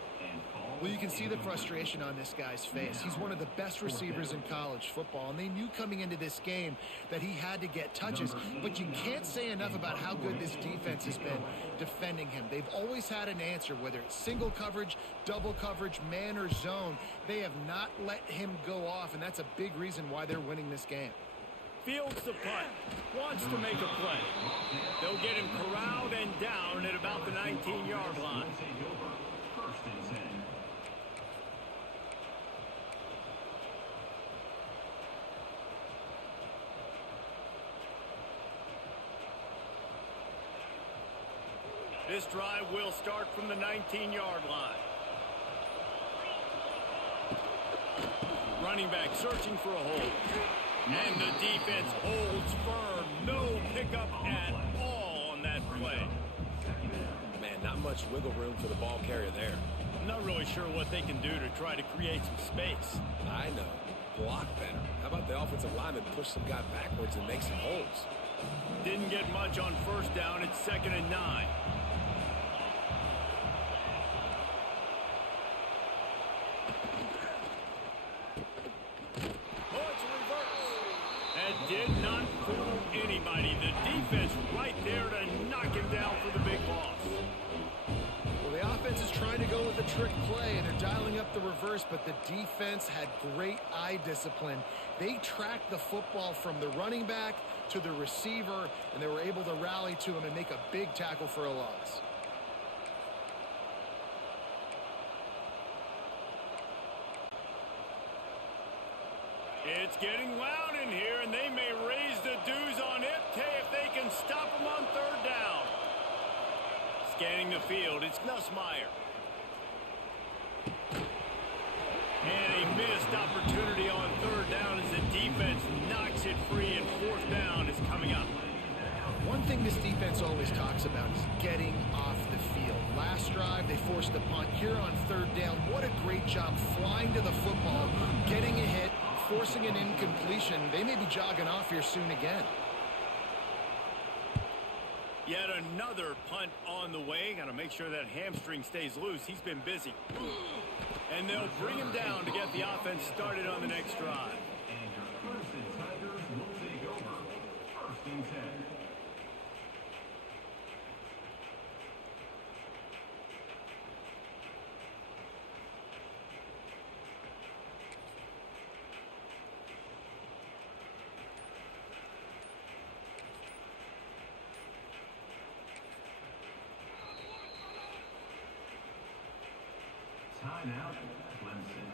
Well, you can see the frustration on this guy's face. He's one of the best receivers in college football, and they knew coming into this game that he had to get touches. But you can't say enough about how good this defense has been defending him. They've always had an answer, whether it's single coverage, double coverage, man or zone. They have not let him go off, and that's a big reason why they're winning this game. Fields the punt. Wants to make a play. They'll get him corralled and down at about the 19-yard line. First and 10. This drive will start from the 19-yard line. Running back searching for a hole. And the defense holds firm. No pickup at all on that play. Man, not much wiggle room for the ball carrier there. I'm not really sure what they can do to try to create some space. I know. Block better. How about the offensive lineman push some guy backwards and make some holes? Didn't get much on first down. It's 2nd and 9. That did not fool anybody. The defense right there to knock him down for the big loss. Well, the offense is trying to go with a trick play, and they're dialing up the reverse, but the defense had great eye discipline. They tracked the football from the running back to the receiver, and they were able to rally to him and make a big tackle for a loss. It's getting loud in here, and they may raise the Deuce on it if they can stop him on 3rd down. Scanning the field, it's Nussmeier. And a missed opportunity on 3rd down as the defense knocks it free, and 4th down is coming up. One thing this defense always talks about is getting off the field. Last drive, they forced a punt. Here on 3rd down, what a great job flying to the football, getting a hit, forcing an incompletion. They may be jogging off here soon again. Yet another punt on the way. Got to make sure that hamstring stays loose. He's been busy. And they'll bring him down to get the offense started on the next drive. And your Clemson Tigers will take over. 1st and 10. Timeout, Clemson.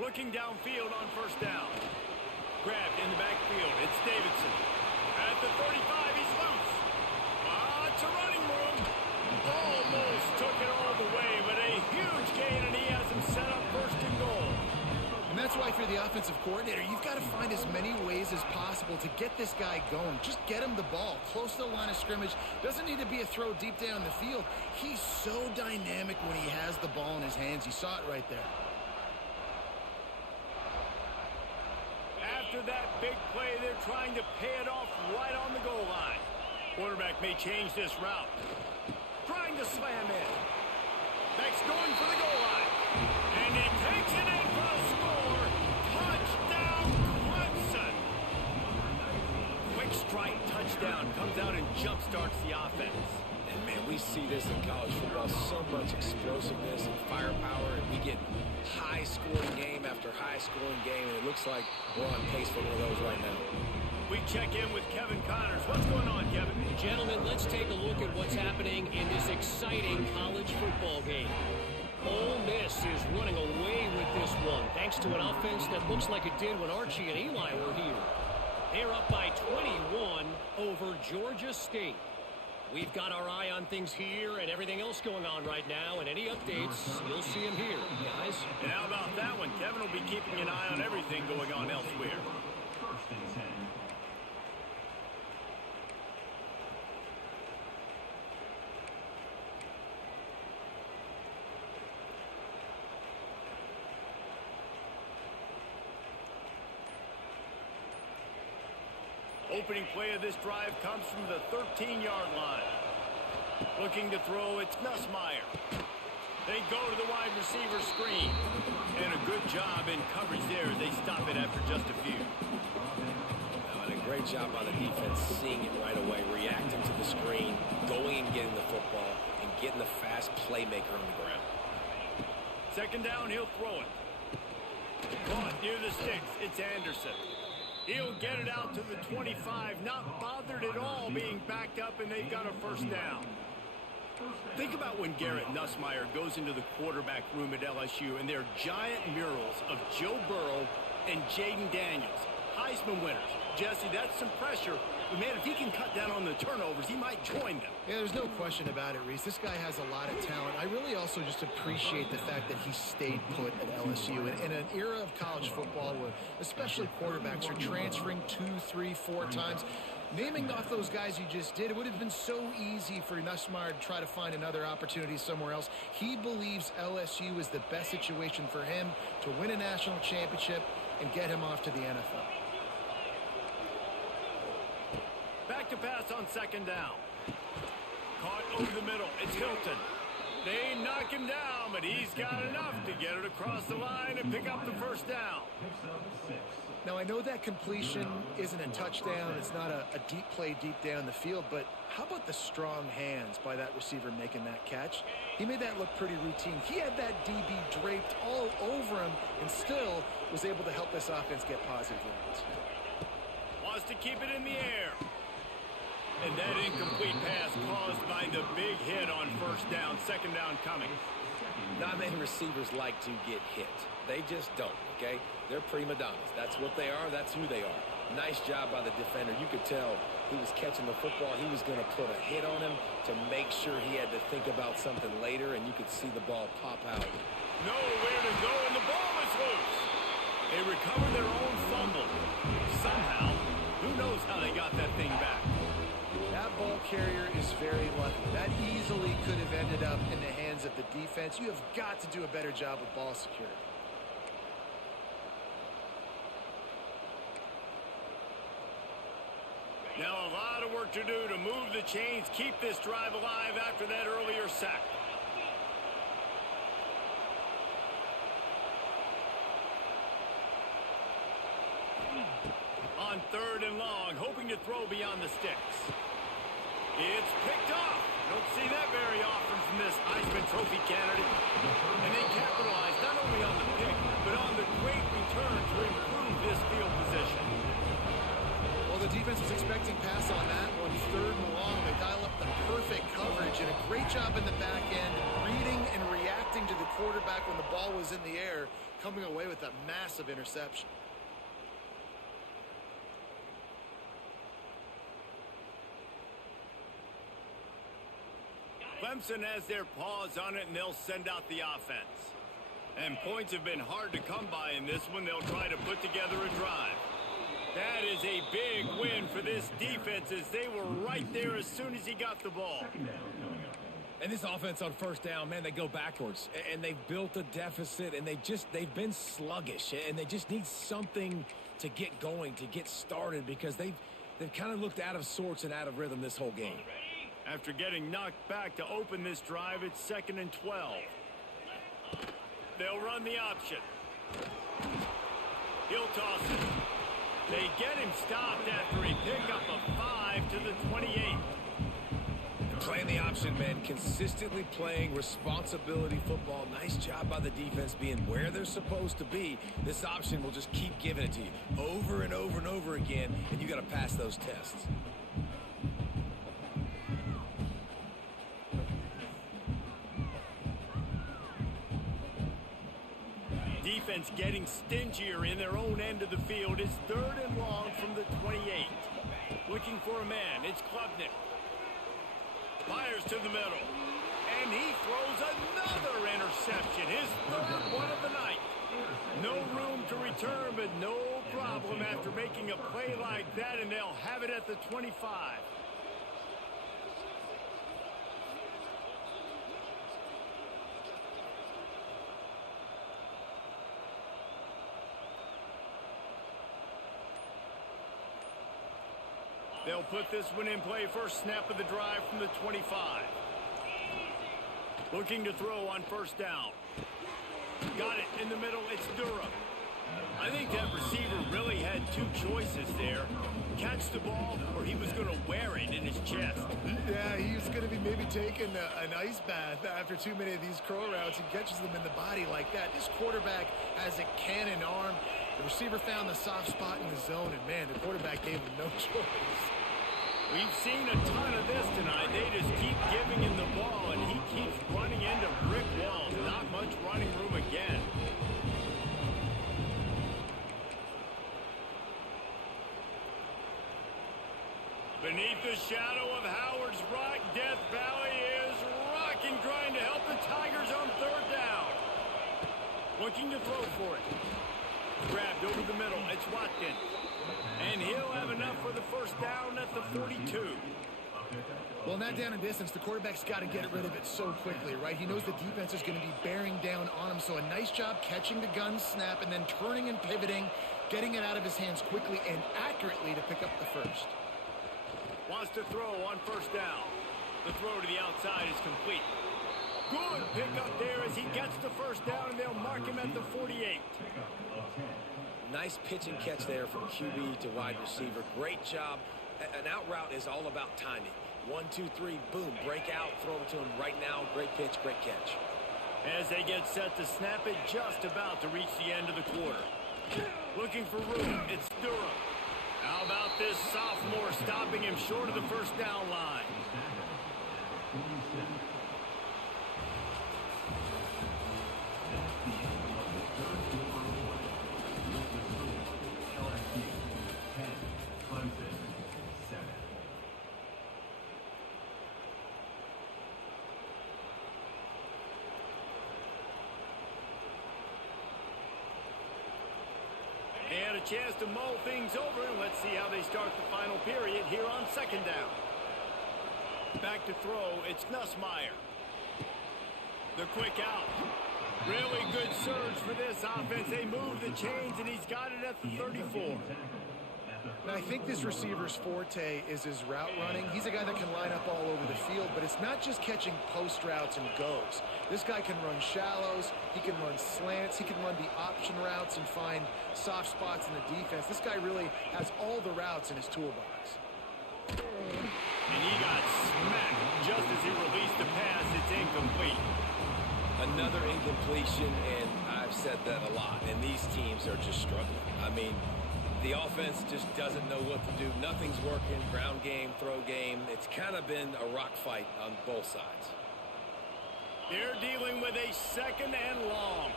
Looking downfield on 1st down. Grabbed in the backfield. It's Davidson. At the 35, he's loose. It's a running room. Almost took it all the way, but a huge gain, and he has him set up 1st and goal. And that's why, if you're the offensive coordinator, you've got to find as many ways as possible to get this guy going. Just get him the ball close to the line of scrimmage. Doesn't need to be a throw deep down the field. He's so dynamic when he has the ball in his hands. You saw it right there. After that big play, they're trying to pay it off right on the goal line. Quarterback may change this route. Trying to slam in. Back's going for the goal line. And he takes it in for a score. Touchdown, Clemson. Quick strike touchdown. Comes out and jump-starts the offense. And, man, we see this in college football, so much explosiveness and firepower, and we get high-scoring game after high-scoring game, and it looks like we're on pace for one of those right now. We check in with Kevin Connors. What's going on, Kevin? Gentlemen, let's take a look at what's happening in this exciting college football game. Ole Miss is running away with this one, thanks to an offense that looks like it did when Archie and Eli were here. They're up by 21 over Georgia State. We've got our eye on things here and everything else going on right now, and any updates, you'll see them here, guys. And how about that one? Kevin will be keeping an eye on everything going on elsewhere. 1st and 10. Opening play of this drive comes from the 13-yard line. Looking to throw, it's Nussmeier. They go to the wide receiver screen. And a good job in coverage there as they stop it after just a few. And a great job by the defense seeing it right away, reacting to the screen, going and getting the football, and getting the fast playmaker on the ground. 2nd down, he'll throw it. Caught near the sticks, it's Anderson. He'll get it out to the 25, not bothered at all being backed up, and they've got a 1st down. Think about when Garrett Nussmeier goes into the quarterback room at LSU, and there are giant murals of Joe Burrow and Jaden Daniels, Heisman winners, Jesse, that's some pressure. But, man, if he can cut down on the turnovers, he might join them. Yeah, there's no question about it, Reese. This guy has a lot of talent. I really also just appreciate the fact that he stayed put at LSU. In an era of college football where especially quarterbacks are transferring 2, 3, 4 times, naming off those guys you just did, it would have been so easy for Nussmeier to try to find another opportunity somewhere else. He believes LSU is the best situation for him to win a national championship and get him off to the NFL. Back to pass on second down. Caught over the middle. It's Hilton. They knock him down, but he's got enough to get it across the line and pick up the first down. Now, I know that completion isn't a touchdown. It's not a deep play deep down the field, but how about the strong hands by that receiver making that catch? He made that look pretty routine. He had that DB draped all over him and still was able to help this offense get positive yards. Wants to keep it in the air. And that incomplete pass caused by the big hit on first down. Second down coming. Not many receivers like to get hit. They just don't, okay? They're prima donnas. That's what they are. That's who they are. Nice job by the defender. You could tell he was catching the football. He was going to put a hit on him to make sure he had to think about something later, and you could see the ball pop out. Nowhere to go, and the ball is loose. They recover their own fumble. Somehow, who knows how they got that thing back. That ball carrier is very lucky. That easily could have ended up in the hands of the defense. You have got to do a better job with ball security. Now a lot of work to do to move the chains, keep this drive alive after that earlier sack. On third and long, hoping to throw beyond the sticks. It's picked off. Don't see that very often from this Heisman Trophy candidate. And they capitalize not only on the pick, but on the great return to improve this field position. Well, the defense was expecting pass on that one. Third and long, they dial up the perfect coverage and a great job in the back end, reading and reacting to the quarterback when the ball was in the air, coming away with a massive interception. Clemson has their paws on it, and they'll send out the offense. And points have been hard to come by in this one. They'll try to put together a drive. That is a big win for this defense as they were right there as soon as he got the ball. And this offense on first down, man, they go backwards. And they've built a deficit, and they've been sluggish. And they just need something to get going, to get started, because they've kind of looked out of sorts and out of rhythm this whole game. After getting knocked back to open this drive, it's 2nd and 12. They'll run the option. He'll toss it. They get him stopped after he picked up a 5 to the 28. Playing the option, man, consistently playing responsibility football. Nice job by the defense being where they're supposed to be. This option will just keep giving it to you over and over and over again, and you got to pass those tests. Defense getting stingier in their own end of the field. It's 3rd and long from the 28. Looking for a man. It's Klubnik. Fires to the middle. And he throws another interception. His 3rd one of the night. No room to return, but no problem after making a play like that, and they'll have it at the 25. They'll put this one in play. First snap of the drive from the 25. Looking to throw on first down. Got it in the middle. It's Durham. I think that receiver really had two choices there. Catch the ball, or he was going to wear it in his chest. Yeah, he was going to be maybe taking an ice bath after too many of these curl routes. He catches them in the body like that. This quarterback has a cannon arm. The receiver found the soft spot in the zone, and, man, the quarterback gave him no choice. We've seen a ton of this tonight. They just keep giving him the ball, and he keeps running into brick walls. Not much running room again. Beneath the shadow of Howard's Rock, Death Valley is rocking, trying to help the Tigers on third down. Looking to throw for it. Grabbed over the middle. It's Watkins. And he'll have enough for the first down at the 42. Well, in that down and distance, the quarterback's got to get rid of it so quickly, right? He knows the defense is going to be bearing down on him, so a nice job catching the gun snap and then turning and pivoting, getting it out of his hands quickly and accurately to pick up the first. Wants to throw on first down. The throw to the outside is complete. Good pickup there as he gets the first down, and they'll mark him at the 48. Nice pitch and catch there from QB to wide receiver. Great job. An out route is all about timing. 1, 2, 3, boom, break out, throw it to him right now. Great pitch, great catch. As they get set to snap it, just about to reach the end of the quarter. Looking for room, it's Durham. How about this sophomore stopping him short of the first down line? And a chance to mull things over, and let's see how they start the final period here on second down. Back to throw, it's Nussmeier. The quick out. Really good surge for this offense. They move the chains, and he's got it at the 34. Now, I think this receiver's forte is his route running. He's a guy that can line up all over the field, but it's not just catching post routes and goes. This guy can run shallows, he can run slants, he can run the option routes and find soft spots in the defense. This guy really has all the routes in his toolbox. And he got smacked just as he released the pass. It's incomplete. Another incompletion, and I've said that a lot, and these teams are just struggling. I mean, the offense just doesn't know what to do. Nothing's working. Ground game, throw game. It's kind of been a rock fight on both sides. They're dealing with a second and long.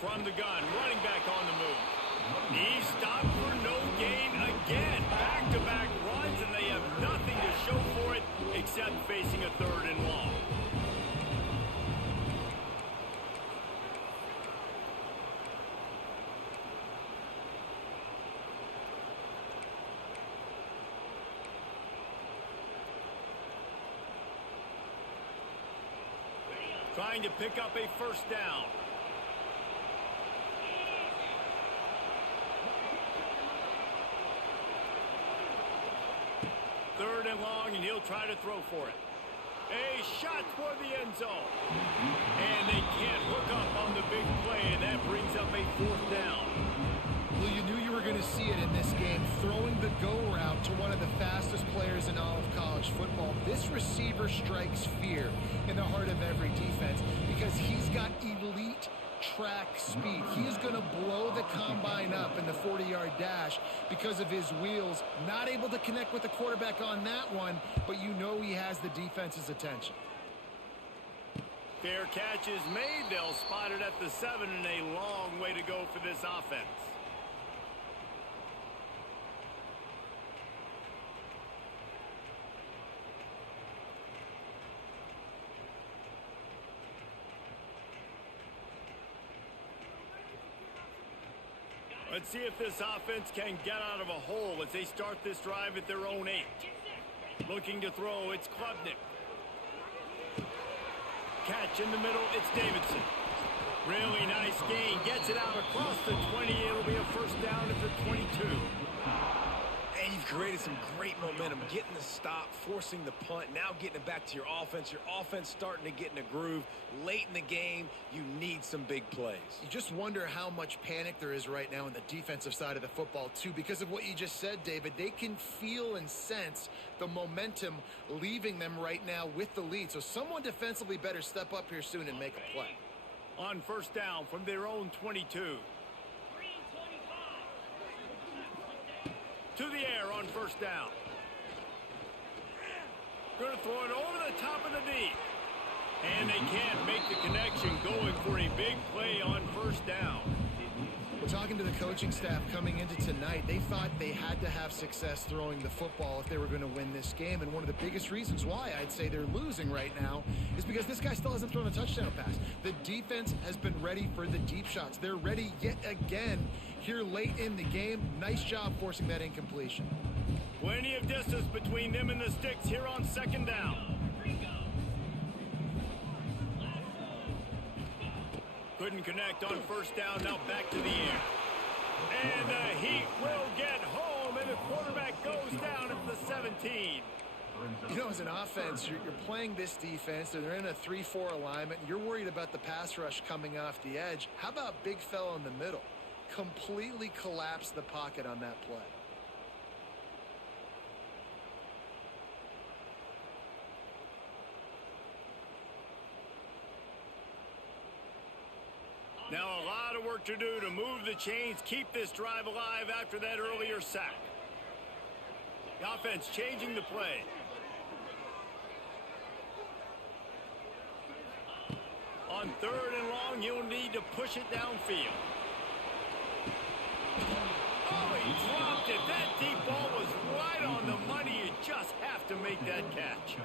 From the gun, running back on the move. He stopped for no gain again. Back-to-back runs, and they have nothing to show for it except facing a third and long. Trying to pick up a first down. Third and long, and he'll try to throw for it. A shot toward the end zone. And they can't hook up on the big play, and that brings up a fourth down. Well, you knew you were going to see it in this game. Throwing the go route to one of the fastest players in all of college football. This receiver strikes fear in the heart of every defense because he's got elite track speed. He is going to blow the combine up in the 40-yard dash because of his wheels. Not able to connect with the quarterback on that one, but you know he has the defense's attention. Fair catch is made. They'll spot it at the 7, and a long way to go for this offense. Let's see if this offense can get out of a hole as they start this drive at their own 8. Looking to throw, it's Klubnik. Catch in the middle, it's Davidson. Really nice gain. Gets it out across the 20. It'll be a first down at the 22. And you've created some great momentum. Getting the stop, forcing the punt, now getting it back to your offense. Your offense starting to get in a groove. Late in the game, you need some big plays. You just wonder how much panic there is right now on the defensive side of the football, too. Because of what you just said, David, they can feel and sense the momentum leaving them right now with the lead. So someone defensively better step up here soon and make a play. On first down from their own 22. To the air on first down. Going to throw it over the top of the deep. And they can't make the connection, going for a big play on first down. Talking to the coaching staff coming into tonight, they thought they had to have success throwing the football if they were going to win this game. And one of the biggest reasons why I'd say they're losing right now is because this guy still hasn't thrown a touchdown pass. The defense has been ready for the deep shots. They're ready yet again here late in the game. Nice job forcing that incompletion. Plenty of distance between them and the sticks here on second down. Couldn't connect on first down. Now back to the air. And the Heat will get home, and the quarterback goes down at the 17. You know, as an offense, you're playing this defense, and they're in a 3-4 alignment, and you're worried about the pass rush coming off the edge. How about big fella in the middle? Completely collapsed the pocket on that play. Now a lot of work to do to move the chains, keep this drive alive after that earlier sack. The offense changing the play. On third and long, you'll need to push it downfield. Oh, he dropped it. That deep ball was right on the money. You just have to make that catch.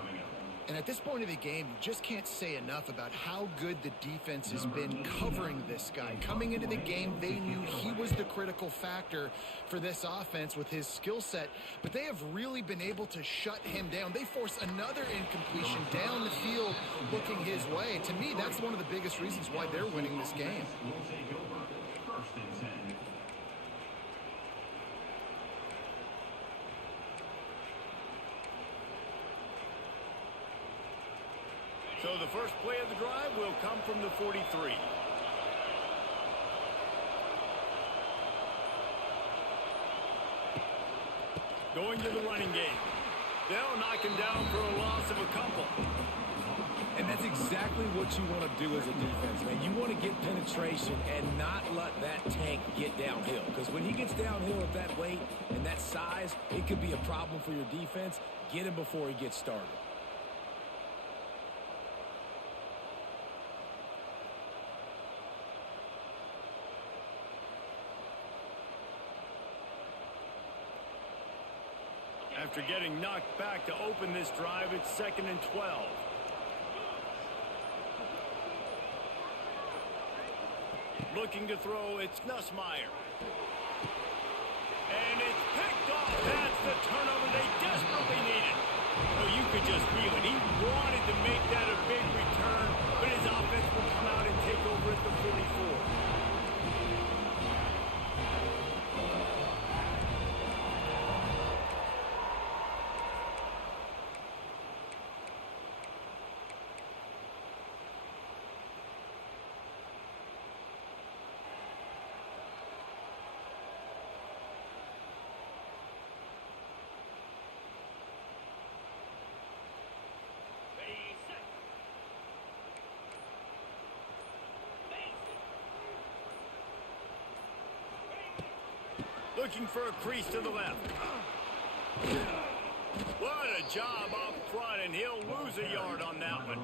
And at this point of the game, you just can't say enough about how good the defense has been covering this guy. Coming into the game, they knew he was the critical factor for this offense with his skill set, but they have really been able to shut him down. They force another incompletion down the field looking his way. To me, that's one of the biggest reasons why they're winning this game. First and 10. So the first play of the drive will come from the 43. Going to the running game. They'll knock him down for a loss of a couple. And that's exactly what you want to do as a defense, man. You want to get penetration and not let that tank get downhill. Because when he gets downhill at that weight and that size, it could be a problem for your defense. Get him before he gets started. After getting knocked back to open this drive, it's 2nd and 12. Looking to throw, it's Nussmeier. And it's picked off. That's the turnover they desperately needed. Oh, you could just feel it. He wanted to make that a big return, but his offense will come out and take over at the 44. Looking for a crease to the left. What a job up front, and he'll lose a yard on that one.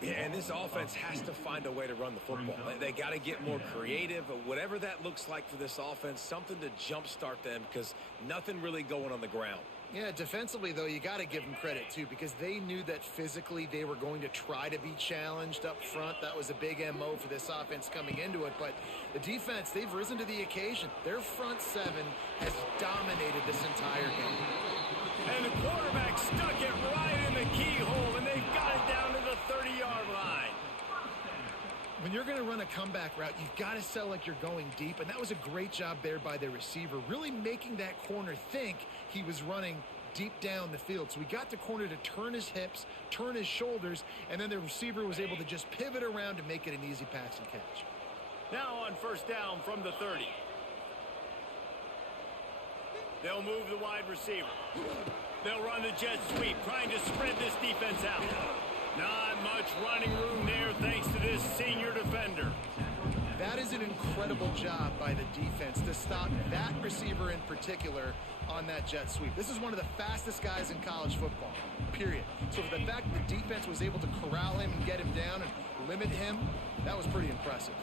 Yeah, and this offense has to find a way to run the football. They got to get more creative, whatever that looks like for this offense, something to jumpstart them because nothing really going on the ground. Yeah, defensively, though, you got to give them credit, too, because they knew that physically they were going to try to be challenged up front. That was a big MO for this offense coming into it. But the defense, they've risen to the occasion. Their front seven has dominated this entire game. And the quarterback stuck it right in the keyhole, and they've got it down to the 30-yard line. When you're going to run a comeback route, you've got to sell like you're going deep, and that was a great job there by the receiver, really making that corner think he was running deep down the field. So we got the corner to turn his hips, turn his shoulders, and then the receiver was able to just pivot around to make it an easy pass and catch. Now on first down from the 30. They'll move the wide receiver. They'll run the jet sweep, trying to spread this defense out. Not much running room there thanks to this senior defender. That is an incredible job by the defense to stop that receiver in particular on that jet sweep. This is one of the fastest guys in college football, period. So for the fact that the defense was able to corral him and get him down and limit him, that was pretty impressive.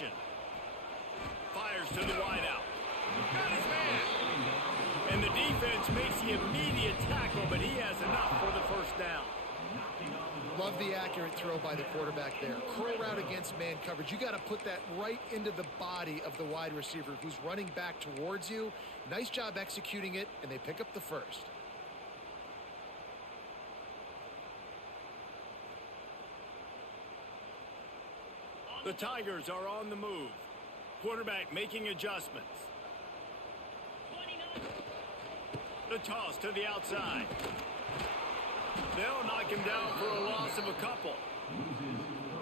possession. Fires to the wideout. Got his man. And the defense makes the immediate tackle, but he has enough for the first down. Love the accurate throw by the quarterback there. Curl route against man coverage. You got to put that right into the body of the wide receiver who's running back towards you. Nice job executing it, and they pick up the first. The Tigers are on the move. Quarterback making adjustments. The toss to the outside. They'll knock him down for a loss of a couple.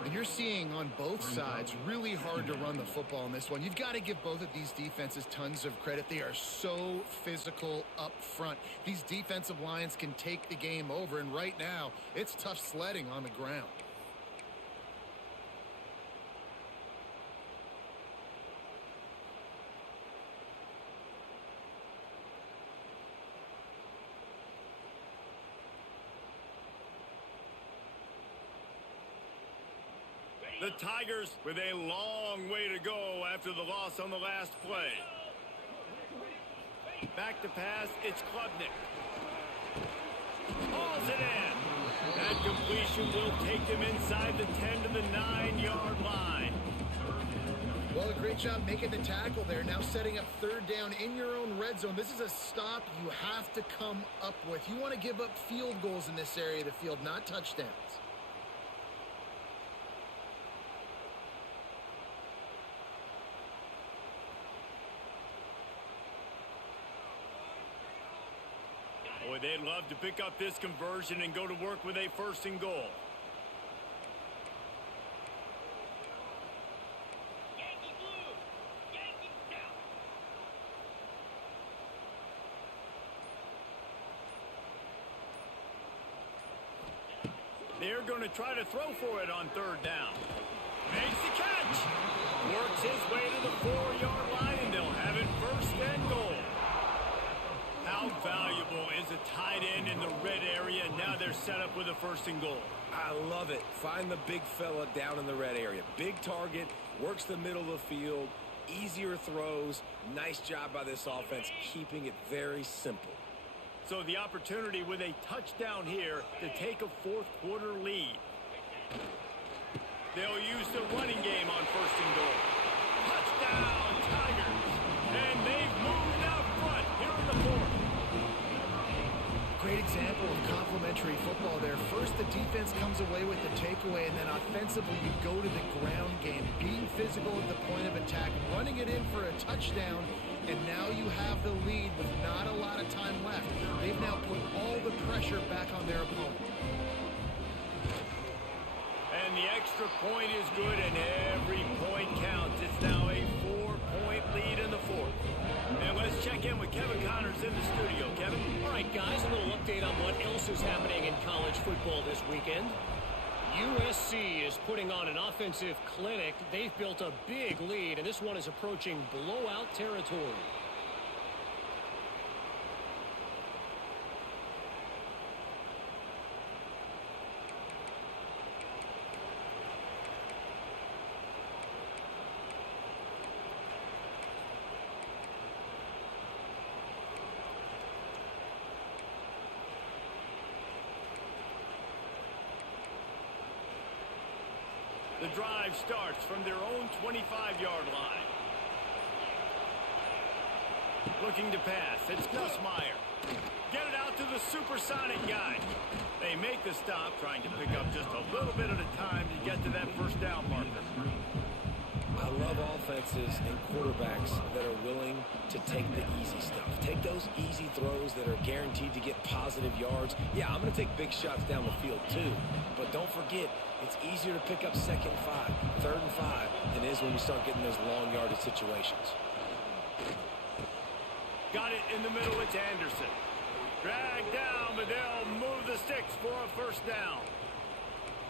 And you're seeing on both sides really hard to run the football in this one. You've got to give both of these defenses tons of credit. They are so physical up front. These defensive lines can take the game over, and right now it's tough sledding on the ground. The Tigers with a long way to go after the loss on the last play. Back to pass, it's Klubnik. Hauls it in. That completion will take them inside the 10 to the 9-yard line. Well, a great job making the tackle there. Now setting up third down in your own red zone. This is a stop you have to come up with. You want to give up field goals in this area of the field, not touchdowns. Boy, they'd love to pick up this conversion and go to work with a first and goal. They're going to try to throw for it on third down. Makes the catch. Works his way to the 4-yard line, and they'll have it first and goal. How valuable is a tight end in the red area, and now they're set up with a first and goal. I love it. Find the big fella down in the red area. Big target, works the middle of the field, easier throws. Nice job by this offense, keeping it very simple. So the opportunity with a touchdown here to take a fourth-quarter lead. They'll use the running game on first and goal. Touchdown, Tigers! And they've moved out front here in the fourth. Great example of complementary football there. First, the defense comes away with the takeaway, and then offensively, you go to the ground game. Being physical at the point of attack, running it in for a touchdown, and now you have the lead with not a lot of time left. They've now put all the pressure back on their opponent. And the extra point is good, and every point counts. It's now a 4-point lead in the fourth. And let's check in with Kevin Connors in the studio. Kevin? All right, guys, a little update on what else is happening in college football this weekend. USC is putting on an offensive clinic. They've built a big lead, and this one is approaching blowout territory. The drive starts from their own 25-yard line. Looking to pass. It's Nussmeier. Get it out to the supersonic guy. They make the stop, trying to pick up just a little bit at a time to get to that first down marker. I love offenses and quarterbacks that are willing to take the easy stuff. Take those easy throws that are guaranteed to get positive yards. Yeah, I'm going to take big shots down the field too. But don't forget, it's easier to pick up second and 5, third and 5 than it is when you start getting those long yardage situations. Got it in the middle. It's Anderson. Dragged down, but they'll move the sticks for a first down.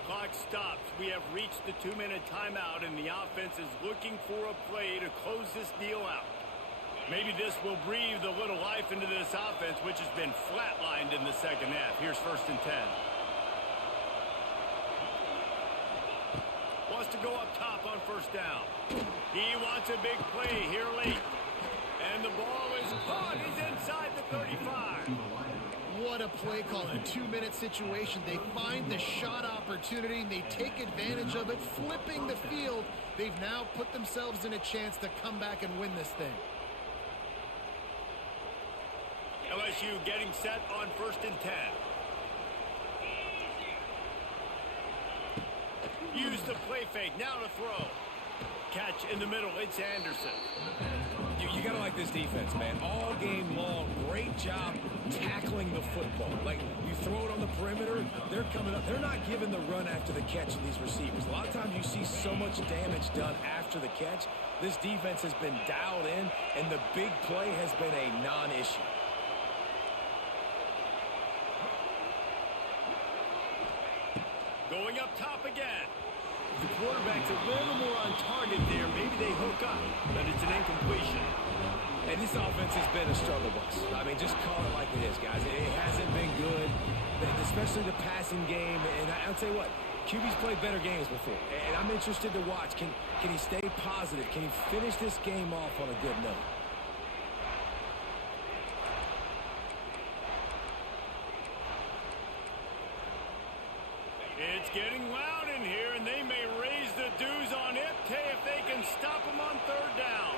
Clock stops. We have reached the 2-minute timeout, and the offense is looking for a play to close this deal out. Maybe this will breathe a little life into this offense, which has been flatlined in the second half. Here's first and 10. Wants to go up top on first down. He wants a big play here late. And the ball is caught. He's inside the 35. What a play call in a 2-minute situation. They find the shot opportunity, and they take advantage of it, flipping the field. They've now put themselves in a chance to come back and win this thing. LSU getting set on 1st and 10. Use the play fake. Now to throw. Catch in the middle. It's Anderson. You got to like this defense, man. All game long, great job tackling the football. Like, you throw it on the perimeter, they're coming up. They're not giving the run after the catch to these receivers. A lot of times you see so much damage done after the catch. This defense has been dialed in, and the big play has been a non-issue. Going up top again. The quarterback's a little more on target there. Maybe they hook up, but it's an incompletion. And this offense has been a struggle bus. I mean, just call it like it is, guys. It hasn't been good, especially the passing game. And I'll tell you what, QB's played better games before. And I'm interested to watch. Can he stay positive? Can he finish this game off on a good note? It's getting loud in here, and they may raise the Deuce on it. If they can stop them on 3rd down.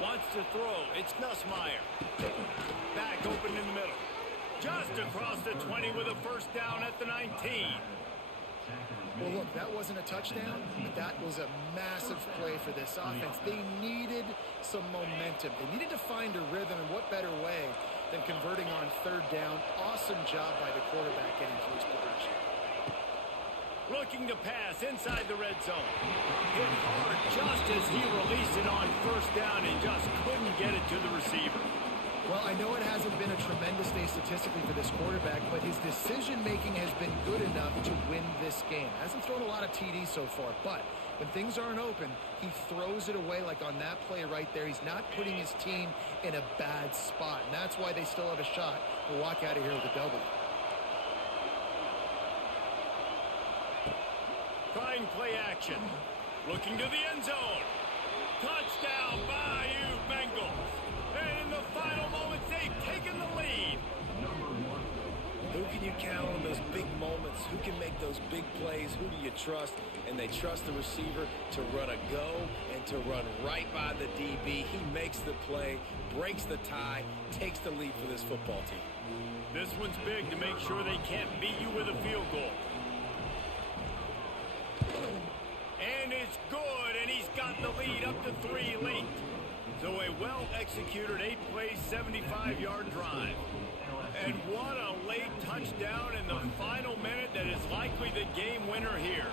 Wants to throw. It's Nussmeier. Back open in the middle. Just across the 20 with a 1st down at the 19. Well, look, that wasn't a touchdown, but that was a massive play for this offense. They needed some momentum. They needed to find a rhythm, and what better way than converting on 3rd down. Awesome job by the quarterback getting through his progression. Looking to pass inside the red zone. Hit hard just as he released it on 1st down and just couldn't get it to the receiver. Well, I know it hasn't been a tremendous day statistically for this quarterback, but his decision-making has been good enough to win this game. Hasn't thrown a lot of TDs so far, but when things aren't open, he throws it away like on that play right there. He's not putting his team in a bad spot, and that's why they still have a shot to walk out of here with a W. Trying play action. Looking to the end zone. Touchdown, Bayou Bengals. And in the final moments, they've taken the lead. Who can you count on those big moments? Who can make those big plays? Who do you trust? And they trust the receiver to run a go and to run right by the DB. He makes the play, breaks the tie, takes the lead for this football team. This one's big to make sure they can't beat you with a field goal. And it's good, and he's got the lead up to 3 late. So a well-executed 8-play, 75-yard drive. And what a late touchdown in the final minute that is likely the game winner here.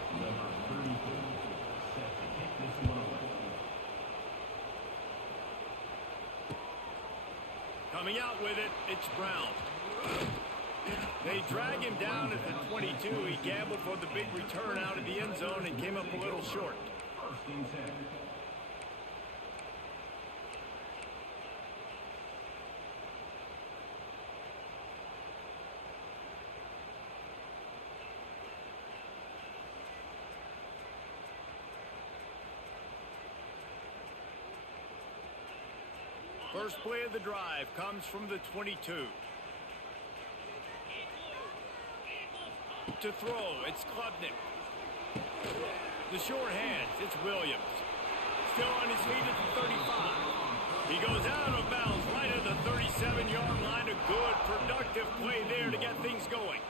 Coming out with it, it's Brown. They drag him down at the 22. He gambled for the big return out of the end zone and came up a little short. First play of the drive comes from the 22. To throw, it's Klubnik. The short hands, it's Williams. Still on his feet at the 35. He goes out of bounds right at the 37-yard line. A good, productive play there to get things going.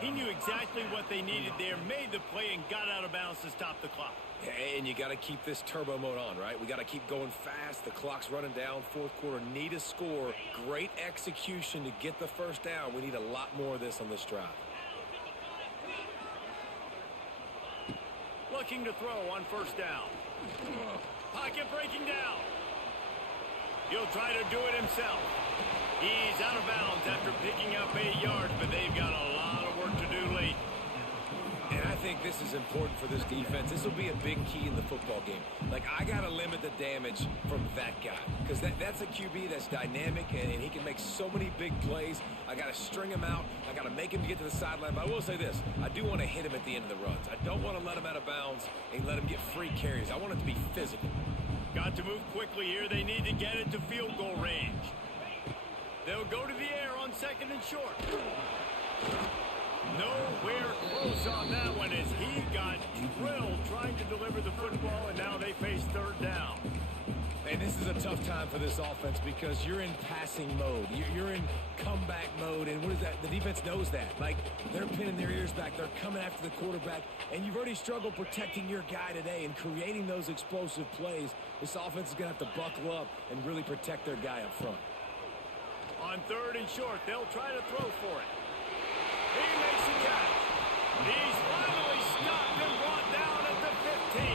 He knew exactly what they needed there, made the play, and got out of bounds to stop the clock. And you got to keep this turbo mode on, right? We got to keep going fast. The clock's running down. 4th quarter, need a score. Great execution to get the 1st down. We need a lot more of this on this drive. Looking to throw on 1st down. Pocket breaking down. He'll try to do it himself. He's out of bounds after picking up 8 yards, but they've got a lot of work to do late. And I think this is important for this defense. This will be a big key in the football game. Like, I got to limit the damage from that guy because that's a QB that's dynamic, and he can make so many big plays. I got to string him out. I got to make him get to the sideline. But I will say this. I do want to hit him at the end of the runs. I don't want to let him out of bounds and let him get free carries. I want it to be physical. Got to move quickly here. They need to get it to field goal range. They'll go to the air on second and short. Nowhere close on that one as he got drilled trying to deliver the football, and now they face third down. And this is a tough time for this offense because you're in passing mode. You're in comeback mode, and what is that? The defense knows that. Like, they're pinning their ears back. They're coming after the quarterback, and you've already struggled protecting your guy today and creating those explosive plays. This offense is going to have to buckle up and really protect their guy up front. On third and short, they'll try to throw for it. He makes the catch. He's finally stopped and brought down at the 15.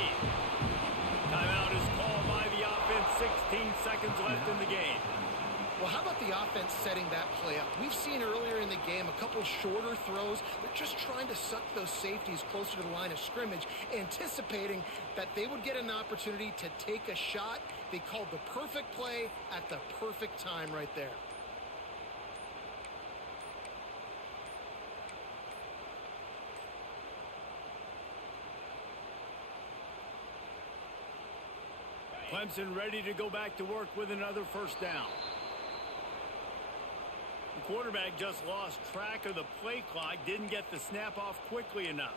Timeout is called by the offense. 16 seconds left in the game. Well, how about the offense setting that play up? We've seen earlier in the game a couple shorter throws. They're just trying to suck those safeties closer to the line of scrimmage, anticipating that they would get an opportunity to take a shot. They called the perfect play at the perfect time right there. Clemson ready to go back to work with another first down. The quarterback just lost track of the play clock, didn't get the snap off quickly enough.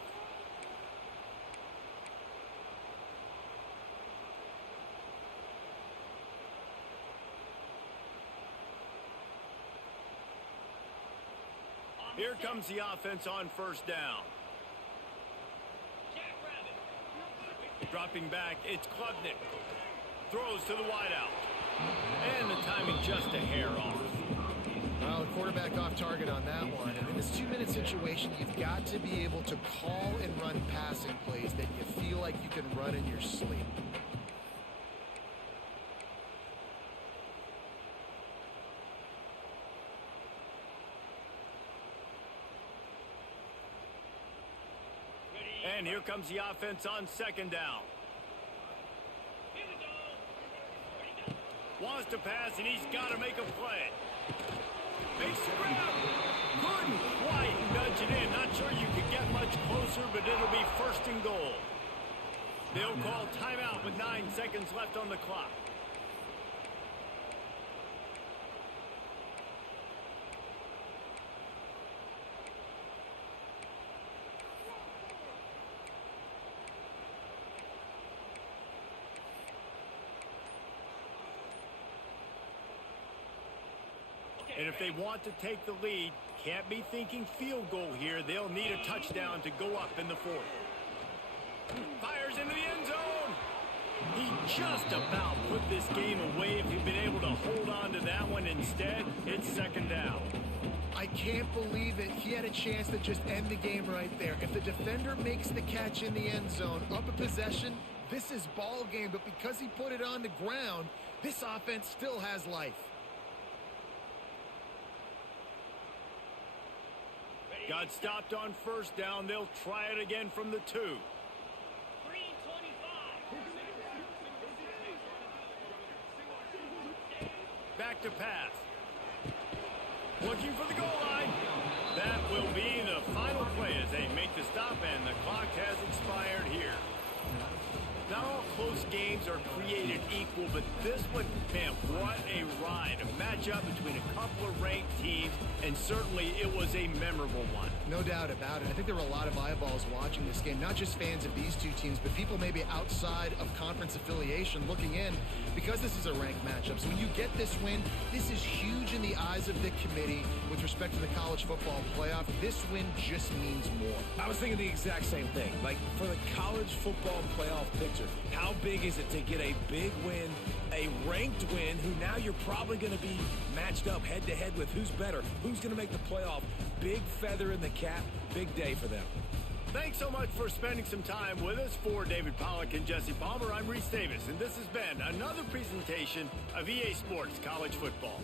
Here comes the offense on first down. Dropping back, it's Klubnik. Throws to the wideout. And the timing just a hair off. Well, the quarterback off target on that one. And in this 2-minute situation, you've got to be able to call and run passing plays that you feel like you can run in your sleep. And here comes the offense on second down. Wants to pass, and he's got to make a play. Makes the grab. Couldn't quite nudge it in. Not sure you could get much closer, but it'll be first and goal. They'll call timeout with 9 seconds left on the clock. And if they want to take the lead, can't be thinking field goal here. They'll need a touchdown to go up in the fourth. Fires into the end zone. He just about put this game away if he'd been able to hold on to that one. Instead, it's second down. I can't believe it. He had a chance to just end the game right there. If the defender makes the catch in the end zone, up a possession, this is ball game. But because he put it on the ground, this offense still has life. Got stopped on first down. They'll try it again from the 2. Back to pass. Looking for the goal line. That will be the final play as they make the stop, and the clock has expired here. Not all close games are created equal, but this one, man, what a ride. A matchup between a couple of ranked teams, and certainly it was a memorable one. No doubt about it. I think there were a lot of eyeballs watching this game, not just fans of these two teams, but people maybe outside of conference affiliation looking in because this is a ranked matchup. So when you get this win, this is huge in the eyes of the committee with respect to the college football playoff. This win just means more. I was thinking the exact same thing. Like, for the college football playoff picture, how big is it to get a big win, a ranked win, who now you're probably going to be matched up head-to-head with who's better, who's going to make the playoff. Big feather in the cap, big day for them. Thanks so much for spending some time with us. For David Pollack and Jesse Palmer, I'm Reese Davis, and this has been another presentation of EA Sports College Football.